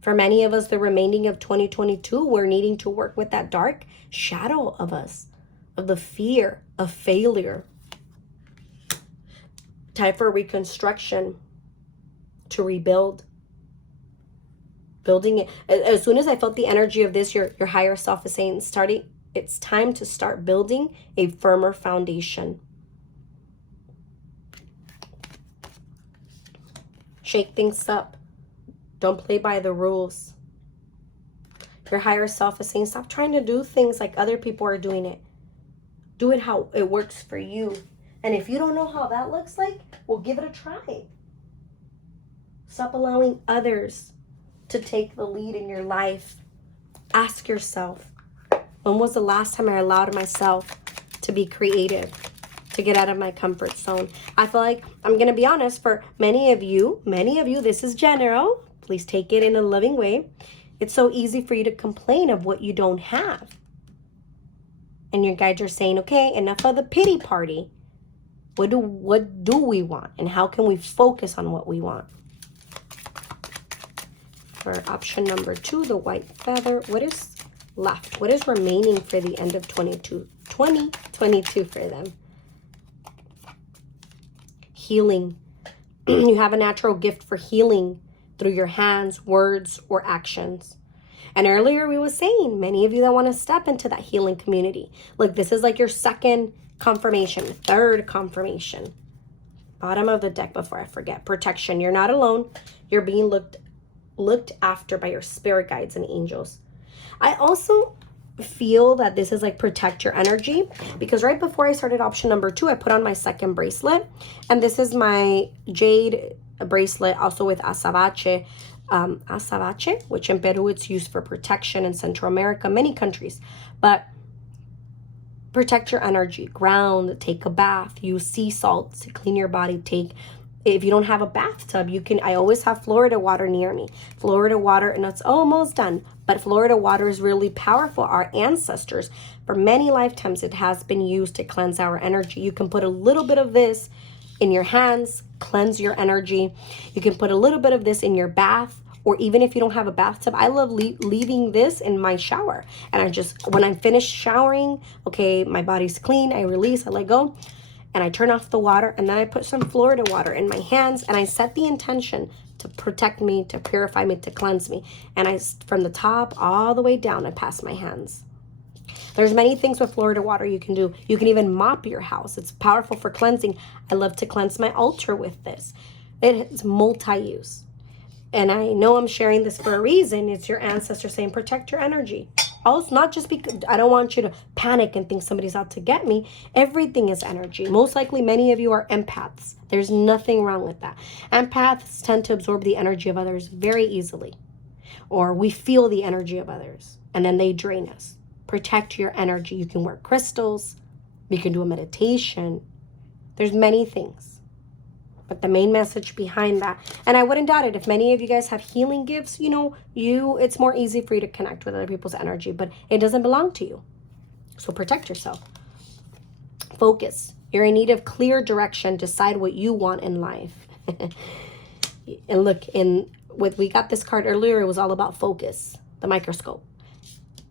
For many of us, the remaining of 2022, we're needing to work with that dark shadow of us, of the fear of failure. Time for reconstruction, to rebuild. Building it. As soon as I felt the energy of this, your higher self is saying, it's time to start building a firmer foundation. Shake things up. Don't play by the rules. Your higher self is saying, stop trying to do things like other people are doing it. Do it how it works for you. And if you don't know how that looks like, well, give it a try. Stop allowing others to take the lead in your life. Ask yourself, when was the last time I allowed myself to be creative, to get out of my comfort zone? I feel like, I'm going to be honest, for many of you, this is general. Please take it in a loving way. It's so easy for you to complain of what you don't have. And your guides are saying, okay, enough of the pity party. What do we want? And how can we focus on what we want? For option number 2, the white feather, what is left? What is remaining for the end of 2022 for them? Healing. You have a natural gift for healing through your hands, words, or actions. And earlier we were saying, many of you that want to step into that healing community. Look, this is like your second confirmation, third confirmation. Bottom of the deck before I forget. Protection. You're not alone. You're being looked after by your spirit guides and angels. I also feel that this is like protect your energy, because right before I started option number 2, I put on my second bracelet, and this is my jade bracelet, also with azabache, which in Peru it's used for protection, in Central America, many countries. But protect your energy, ground, take a bath, use sea salt to clean your body. If you don't have a bathtub, I always have Florida water near me. Florida water, and it's almost done. But Florida water is really powerful. Our ancestors, for many lifetimes, it has been used to cleanse our energy. You can put a little bit of this in your hands, cleanse your energy. You can put a little bit of this in your bath, or even if you don't have a bathtub, I love leaving this in my shower. And when I'm finished showering, okay, my body's clean, I release, I let go. And I turn off the water, and then I put some Florida water in my hands, and I set the intention to protect me, to purify me, to cleanse me. And from the top all the way down, I pass my hands. There's many things with Florida water you can do. You can even mop your house. It's powerful for cleansing. I love to cleanse my altar with this. It's multi-use. And I know I'm sharing this for a reason. It's your ancestors saying, protect your energy. Also, not just because I don't want you to panic and think somebody's out to get me. Everything is energy. Most likely, many of you are empaths. There's nothing wrong with that. Empaths tend to absorb the energy of others very easily. Or we feel the energy of others, and then they drain us. Protect your energy. You can wear crystals. You can do a meditation. There's many things. But the main message behind that, and I wouldn't doubt it, if many of you guys have healing gifts, it's more easy for you to connect with other people's energy, but it doesn't belong to you. So protect yourself. Focus. You're in need of clear direction. Decide what you want in life. And look, we got this card earlier, it was all about focus, the microscope.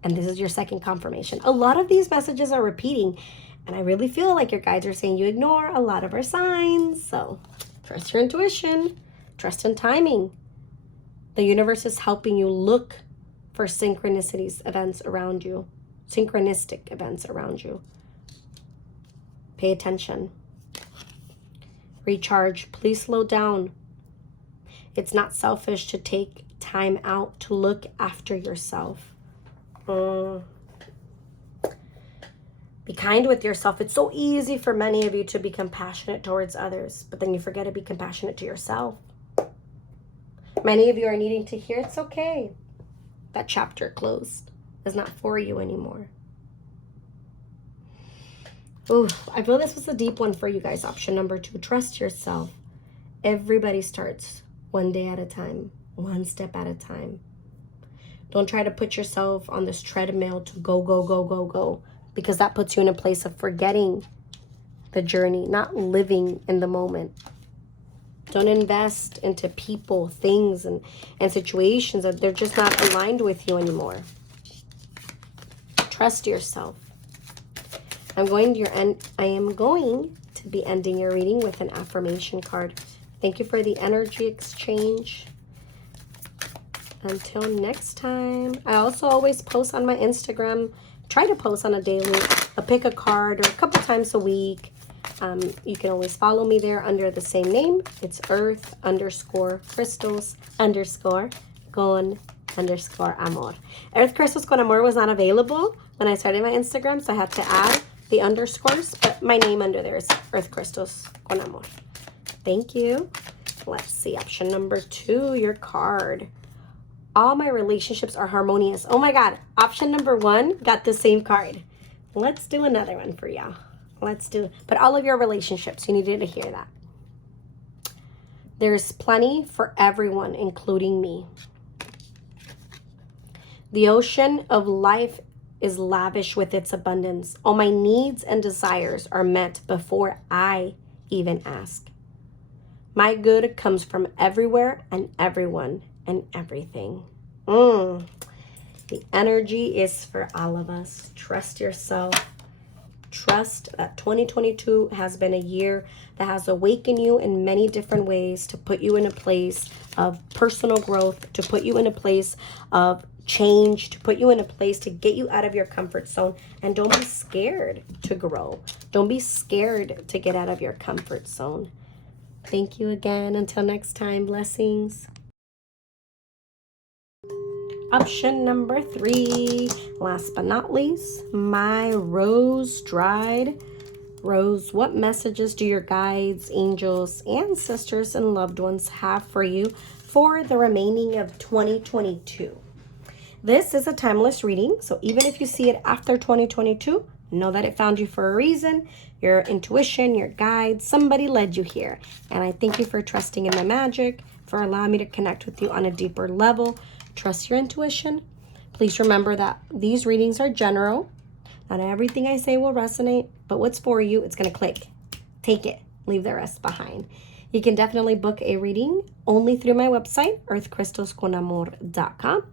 And this is your second confirmation. A lot of these messages are repeating, and I really feel like your guides are saying you ignore a lot of our signs. So trust your intuition, trust in timing. The universe is helping you look for synchronistic events around you. Pay attention. Recharge. Please slow down. It's not selfish to take time out to look after yourself. Be kind with yourself. It's so easy for many of you to be compassionate towards others, but then you forget to be compassionate to yourself. Many of you are needing to hear it's okay. That chapter closed. It's not for you anymore. Ooh, I feel this was a deep one for you guys. Option number 2, trust yourself. Everybody starts one day at a time, one step at a time. Don't try to put yourself on this treadmill to go, go, go, go, go, because that puts you in a place of forgetting the journey, not living in the moment. Don't invest into people, things, and situations that they're just not aligned with you anymore. Trust yourself. I am going to be ending your reading with an affirmation card. Thank you for the energy exchange. Until next time. I also always post on my Instagram. Try to post on a daily. I'll pick a card or a couple times a week. You can always follow me there under the same name. It's earth_crystals_con_amor. Earth Crystals con Amor was not available when I started my Instagram, so I had to add the underscores, but my name under there is Earth Crystals con Amor. Thank you. Let's see, option number 2, your card. All my relationships are harmonious. Oh my God, option number 1 got the same card. Let's do another one for y'all. But all of your relationships, you needed to hear that. There's plenty for everyone, including me. The ocean of life is lavish with its abundance. All my needs and desires are met before I even ask. My good comes from everywhere and everyone and everything. The energy is for all of us. Trust yourself. Trust that 2022 has been a year that has awakened you in many different ways to put you in a place of personal growth, to put you in a place of change, to put you in a place to get you out of your comfort zone. And don't be scared to grow. Don't be scared to get out of your comfort zone. Thank you again. Until next time, blessings. Option number 3, last but not least, my rose dried rose. What messages do your guides, angels, ancestors, and loved ones have for you for the remaining of 2022? This is a timeless reading, so even if you see it after 2022, know that it found you for a reason. Your intuition, your guides, somebody led you here. And I thank you for trusting in my magic, for allowing me to connect with you on a deeper level. Trust your intuition. Please remember that these readings are general. Not everything I say will resonate, but what's for you, it's going to click. Take it. Leave the rest behind. You can definitely book a reading only through my website, earthcrystalsconamor.com.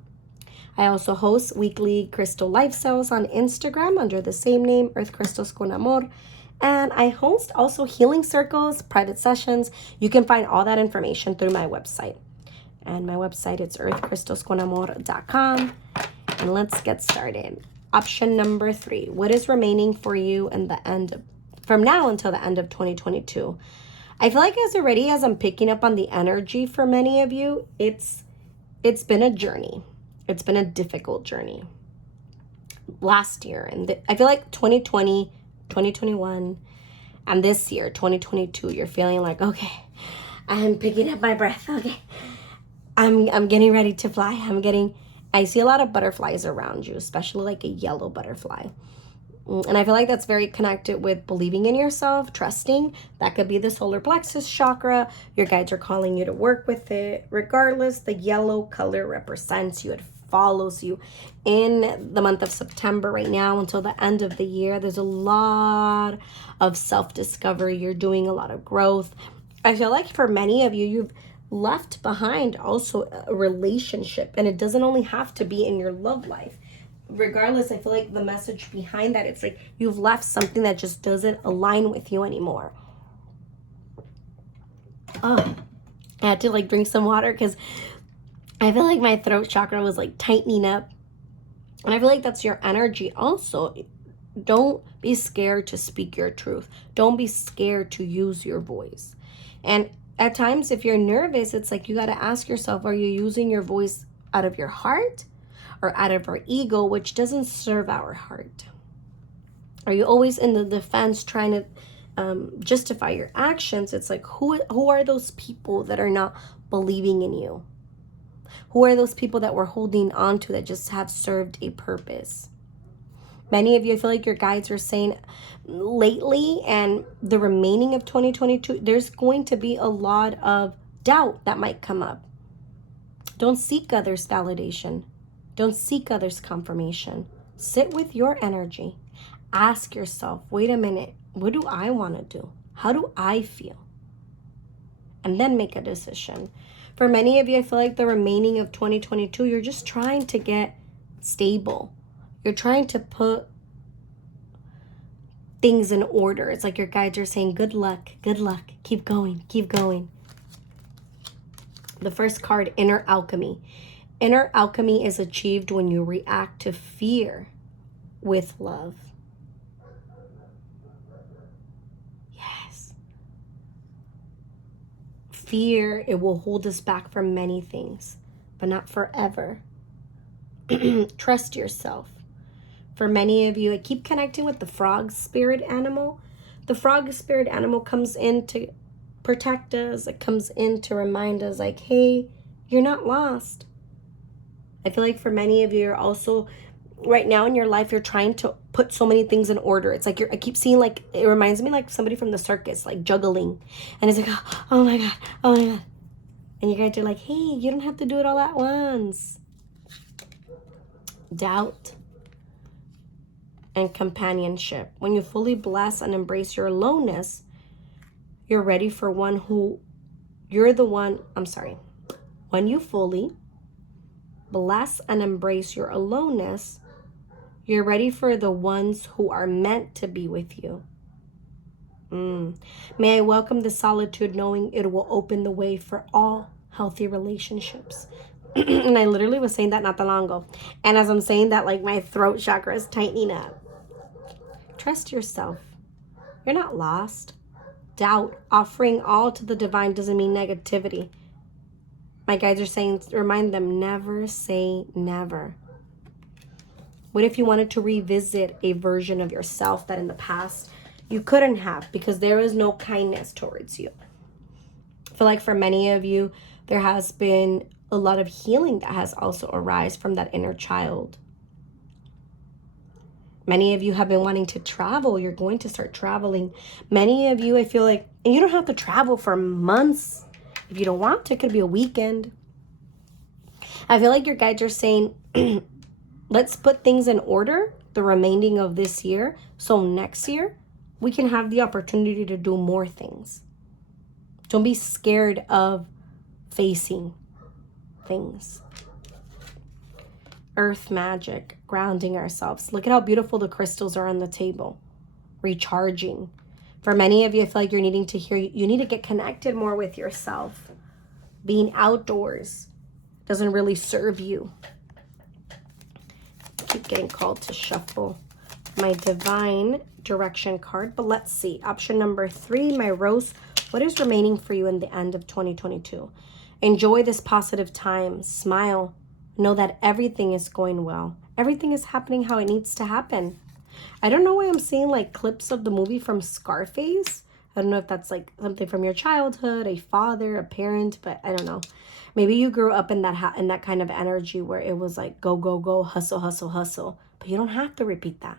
I also host weekly crystal life sales on Instagram under the same name, Earth Crystals con Amor. And I host also healing circles, private sessions. You can find all that information through my website. And my website is earthcrystalsconamor.com. And let's get started. Option number 3. What is remaining for you in the end from now until the end of 2022? I feel like as I'm picking up on the energy for many of you, it's been a journey. It's been a difficult journey. Last year, and I feel like 2020, 2021, and this year, 2022, you're feeling like, okay, I'm picking up my breath. Okay, I'm getting ready to fly. I see a lot of butterflies around you, especially like a yellow butterfly. And I feel like that's very connected with believing in yourself, trusting. That could be the solar plexus chakra. Your guides are calling you to work with it. Regardless, the yellow color represents you. It follows you in the month of September right now until the end of the year. There's a lot of self-discovery. You're doing a lot of growth. I feel like for many of you, you've left behind also a relationship, and it doesn't only have to be in your love life. Regardless, I feel like the message behind that, it's like you've left something that just doesn't align with you anymore. Oh, I had to like drink some water because I feel like my throat chakra was like tightening up. And I feel like that's your energy also. Don't be scared to speak your truth. Don't be scared to use your voice. And at times, if you're nervous, it's like you got to ask yourself, are you using your voice out of your heart or out of our ego, which doesn't serve our heart? Are you always in the defense trying to justify your actions? It's like, who are those people that are not believing in you? Who are those people that we're holding on to that just have served a purpose? Many of you, I feel like your guides are saying lately and the remaining of 2022, there's going to be a lot of doubt that might come up. Don't seek others' validation. Don't seek others' confirmation. Sit with your energy. Ask yourself, wait a minute, what do I want to do? How do I feel? And then make a decision. For many of you, I feel like the remaining of 2022, you're just trying to get stable. You're trying to put things in order. It's like your guides are saying, good luck, keep going, keep going. The first card, Inner Alchemy. Inner alchemy is achieved when you react to fear with love. Yes. Fear, it will hold us back from many things, but not forever. Trust yourself. For many of you, I keep connecting with the frog spirit animal. The frog spirit animal comes in to protect us. It comes in to remind us like, hey, you're not lost. I feel like for many of you, you're also right now in your life, you're trying to put so many things in order. It's like I keep seeing, like, it reminds me like somebody from the circus, like juggling. And it's like, oh my God, oh my God. And you guys are like, hey, you don't have to do it all at once. Doubt and companionship. When you fully bless and embrace your aloneness, you're ready for one who, when you fully bless and embrace your aloneness, you're ready for the ones who are meant to be with you. May I welcome the solitude, knowing it will open the way for all healthy relationships. And I literally was saying that not that long ago. And as I'm saying that, like, my throat chakra is tightening up. Trust yourself. You're not lost. Doubt, offering all to the divine doesn't mean negativity. My guides are saying, remind them, never say never. What if you wanted to revisit a version of yourself that in the past you couldn't have because there is no kindness towards you? I feel like for many of you, there has been a lot of healing that has also arisen from that inner child. Many of you have been wanting to travel. You're going to start traveling. Many of you, I feel like, and you don't have to travel for months. If you don't want to, it could be a weekend. I feel like your guides are saying, let's put things in order the remaining of this year. So next year, we can have the opportunity to do more things. Don't be scared of facing things. Earth magic, grounding ourselves. Look at how beautiful the crystals are on the table. Recharging. For many of you, I feel like you need to get connected more with yourself. Being outdoors doesn't really serve you. I keep getting called to shuffle my divine direction card, but let's see. Option number 3, my rose. What is remaining for you in the end of 2022? Enjoy this positive time. Smile. Know that everything is going well. Everything is happening how it needs to happen. I don't know why I'm seeing like clips of the movie from Scarface. I don't know if that's like something from your childhood, a father, a parent, but I don't know. Maybe you grew up in that kind of energy where it was like go, go, go, hustle, hustle, hustle. But you don't have to repeat that.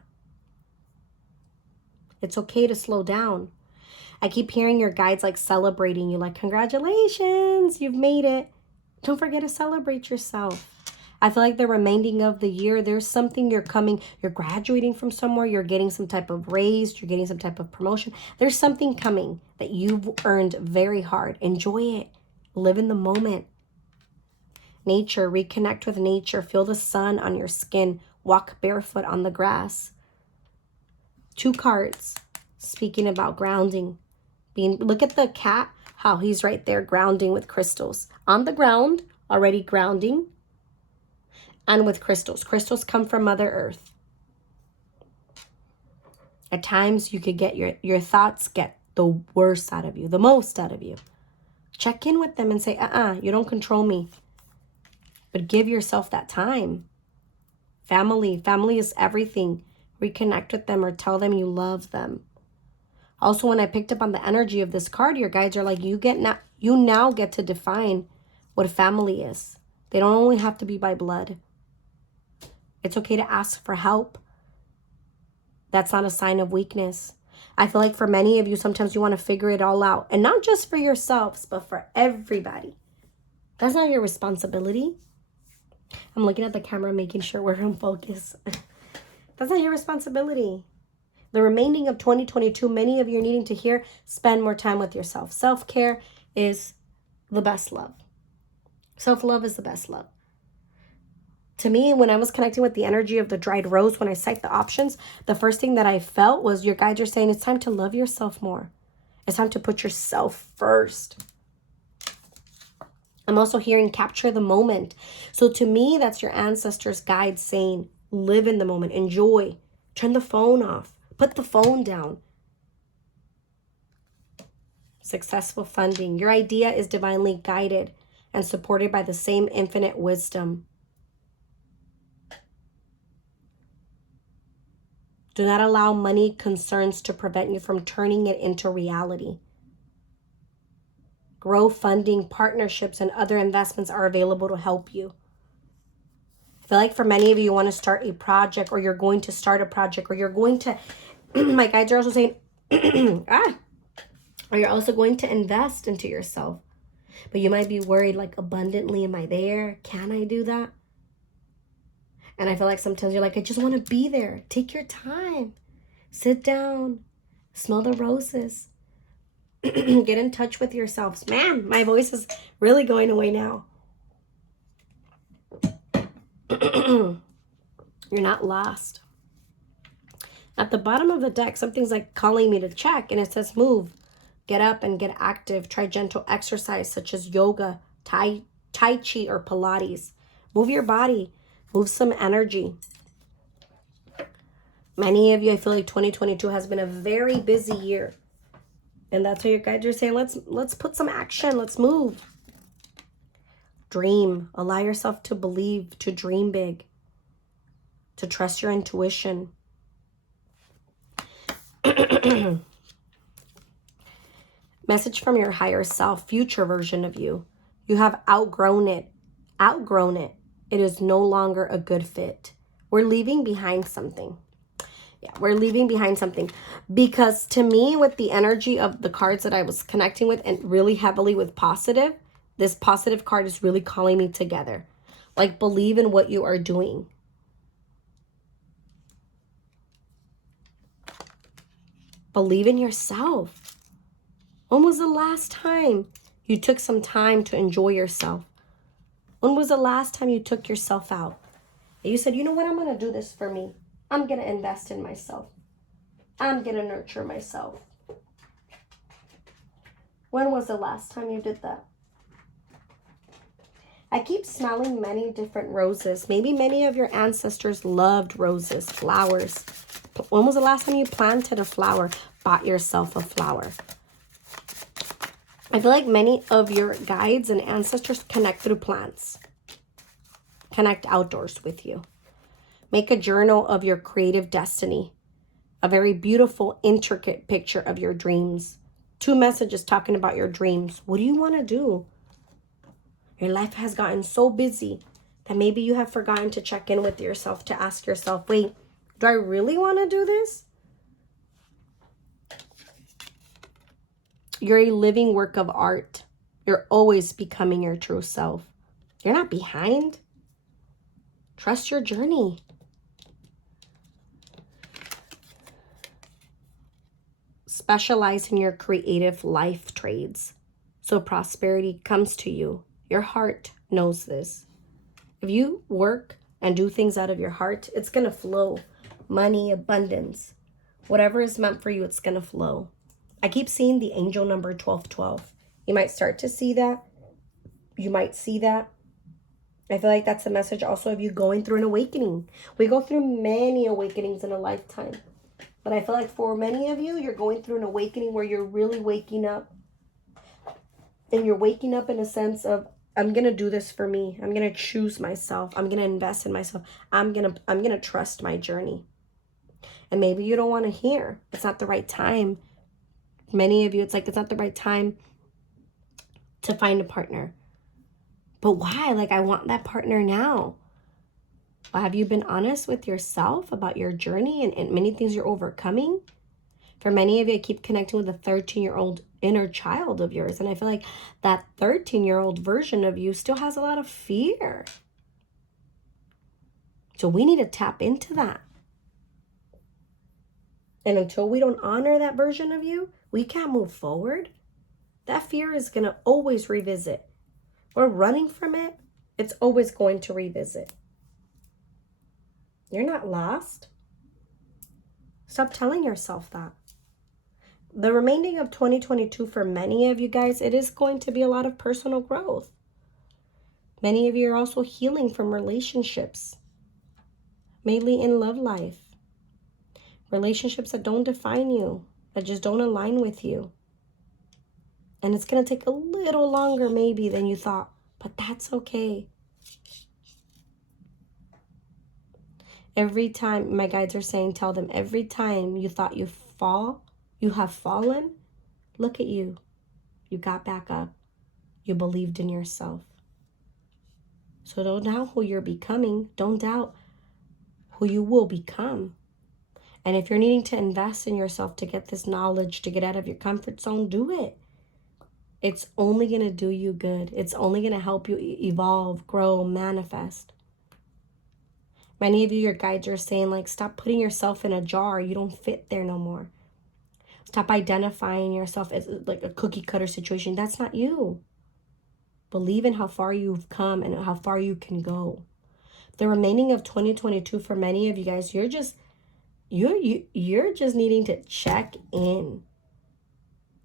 It's okay to slow down. I keep hearing your guides like celebrating you, like, congratulations, you've made it. Don't forget to celebrate yourself. I feel like the remaining of the year, there's something you're graduating from somewhere, you're getting some type of raise, you're getting some type of promotion. There's something coming that you've earned very hard. Enjoy it. Live in the moment. Nature, reconnect with nature. Feel the sun on your skin. Walk barefoot on the grass. 2 cards speaking about grounding. Look at the cat, how he's right there grounding with crystals. On the ground, already grounding. And with crystals. Crystals come from Mother Earth. At times, you could get your thoughts get the worst out of you, the most out of you. Check in with them and say, you don't control me. But give yourself that time. Family is everything. Reconnect with them or tell them you love them. Also, when I picked up on the energy of this card, your guides are like, you now get to define what family is. They don't only have to be by blood. It's okay to ask for help. That's not a sign of weakness. I feel like for many of you, sometimes you want to figure it all out. And not just for yourselves, but for everybody. That's not your responsibility. I'm looking at the camera, making sure we're in focus. That's not your responsibility. The remaining of 2022, many of you are needing to hear, spend more time with yourself. Self-care is the best love. Self-love is the best love. To me, when I was connecting with the energy of the dried rose, when I cite the options, the first thing that I felt was your guides are saying it's time to love yourself more. It's time to put yourself first. I'm also hearing capture the moment. So to me, that's your ancestors' guide saying, live in the moment, enjoy, turn the phone off, put the phone down. Successful funding. Your idea is divinely guided and supported by the same infinite wisdom. Do not allow money concerns to prevent you from turning it into reality. Grow funding, partnerships, and other investments are available to help you. I feel like for many of you, you want to start a project, or you're going to start a project, or you're going to, my guides are also saying, or you're also going to invest into yourself. But you might be worried, like, abundantly, am I there? Can I do that? And I feel like sometimes you're like, I just want to be there. Take your time. Sit down. Smell the roses. Get in touch with yourselves. Man, my voice is really going away now. You're not lost. At the bottom of the deck, something's like calling me to check, and it says move. Get up and get active. Try gentle exercise such as yoga, tai chi, or Pilates. Move your body. Move some energy. Many of you, I feel like 2022 has been a very busy year. And that's what your guides are saying. Let's put some action. Let's move. Dream. Allow yourself to believe, to dream big, to trust your intuition. Message from your higher self, future version of you. You have outgrown it. Outgrown it. It is no longer a good fit. We're leaving behind something. Yeah, we're leaving behind something. Because to me, with the energy of the cards that I was connecting with, and really heavily with positive, this positive card is really calling me together. Like, believe in what you are doing. Believe in yourself. When was the last time you took some time to enjoy yourself? When was the last time you took yourself out? And you said, you know what, I'm going to do this for me. I'm going to invest in myself. I'm going to nurture myself. When was the last time you did that? I keep smelling many different roses. Maybe many of your ancestors loved roses, flowers. When was the last time you planted a flower, bought yourself a flower? I feel like many of your guides and ancestors connect through plants. Connect outdoors with you. Make a journal of your creative destiny. A very beautiful, intricate picture of your dreams. 2 messages talking about your dreams. What do you want to do? Your life has gotten so busy that maybe you have forgotten to check in with yourself, to ask yourself, wait, do I really want to do this? You're a living work of art. You're always becoming your true self. You're not behind. Trust your journey. Specialize in your creative life trades, so prosperity comes to you. Your heart knows this. If you work and do things out of your heart, it's going to flow. Money, abundance, whatever is meant for you, it's going to flow. I keep seeing the angel number 1212. You might start to see that. You might see that. I feel like that's the message also of you going through an awakening. We go through many awakenings in a lifetime. But I feel like for many of you, you're going through an awakening where you're really waking up. And you're waking up in a sense of, I'm going to do this for me. I'm going to choose myself. I'm going to invest in myself. I'm going to trust my journey. And maybe you don't want to hear. It's not the right time. Many of you, it's like, it's not the right time to find a partner. But why? Like, I want that partner now. Or have you been honest with yourself about your journey and many things you're overcoming? For many of you, I keep connecting with a 13-year-old inner child of yours. And I feel like that 13-year-old version of you still has a lot of fear. So we need to tap into that. And until we don't honor that version of you, we can't move forward. That fear is going to always revisit. We're running from it. It's always going to revisit. You're not lost. Stop telling yourself that. The remaining of 2022 for many of you guys, it is going to be a lot of personal growth. Many of you are also healing from relationships, mainly in love life. Relationships that don't define you, that just don't align with you. And it's going to take a little longer maybe than you thought, but that's okay. Every time, my guides are saying, tell them, every time you thought you have fallen, look at you. You got back up. You believed in yourself. So don't doubt who you're becoming. Don't doubt who you will become. And if you're needing to invest in yourself to get this knowledge, to get out of your comfort zone, do it. It's only going to do you good. It's only going to help you evolve, grow, manifest. Many of you, your guides are saying, like, stop putting yourself in a jar. You don't fit there no more. Stop identifying yourself as like a cookie cutter situation. That's not you. Believe in how far you've come and how far you can go. The remaining of 2022 for many of you guys, you're just needing to check in.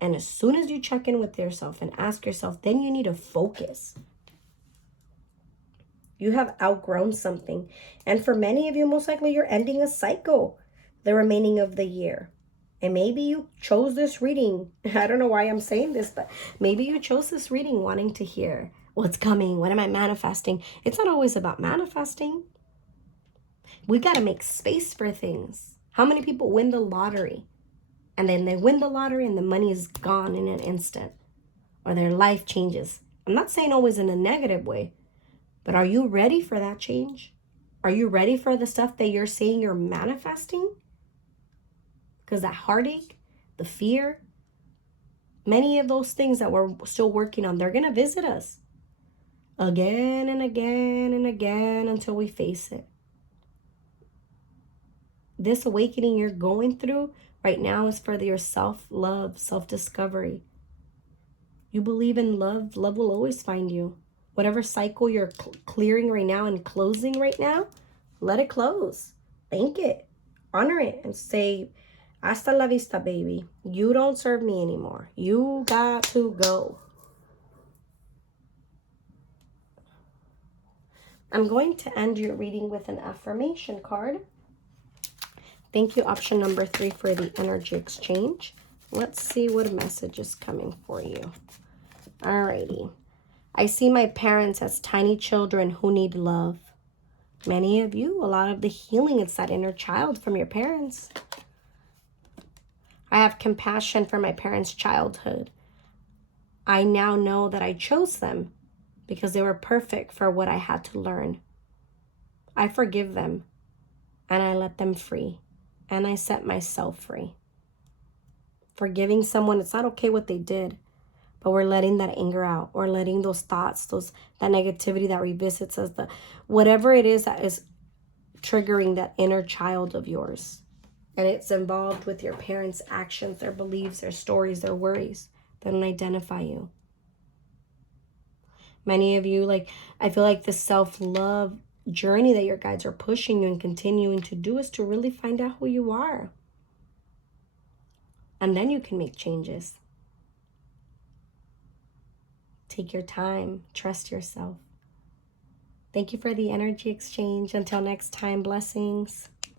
And as soon as you check in with yourself and ask yourself, then you need to focus. You have outgrown something. And for many of you, most likely you're ending a cycle the remaining of the year. And maybe you chose this reading. I don't know why I'm saying this, but maybe you chose this reading wanting to hear what's coming. What am I manifesting? It's not always about manifesting. We got to make space for things. How many people win the lottery? And then they win the lottery and the money is gone in an instant. Or their life changes. I'm not saying always in a negative way. But are you ready for that change? Are you ready for the stuff that you're saying you're manifesting? Because that heartache, the fear, many of those things that we're still working on, they're going to visit us again and again and again until we face it. This awakening you're going through right now is for your self-love, self-discovery. You believe in love, love will always find you. Whatever cycle you're clearing right now and closing right now, let it close. Thank it. Honor it and say, hasta la vista, baby. You don't serve me anymore. You got to go. I'm going to end your reading with an affirmation card. Thank you, option number 3, for the energy exchange. Let's see what message is coming for you. Alrighty. I see my parents as tiny children who need love. Many of you, a lot of the healing, it's that inner child from your parents. I have compassion for my parents' childhood. I now know that I chose them because they were perfect for what I had to learn. I forgive them and I let them free and I set myself free. Forgiving someone, it's not okay what they did, but we're letting that anger out. We're letting those thoughts, that negativity that revisits us, whatever it is that is triggering that inner child of yours. And it's involved with your parents' actions, their beliefs, their stories, their worries that don't identify you. Many of you, I feel like the self-love journey that your guides are pushing you and continuing to do is to really find out who you are. And then you can make changes. Take your time. Trust yourself. Thank you for the energy exchange. Until next time, blessings.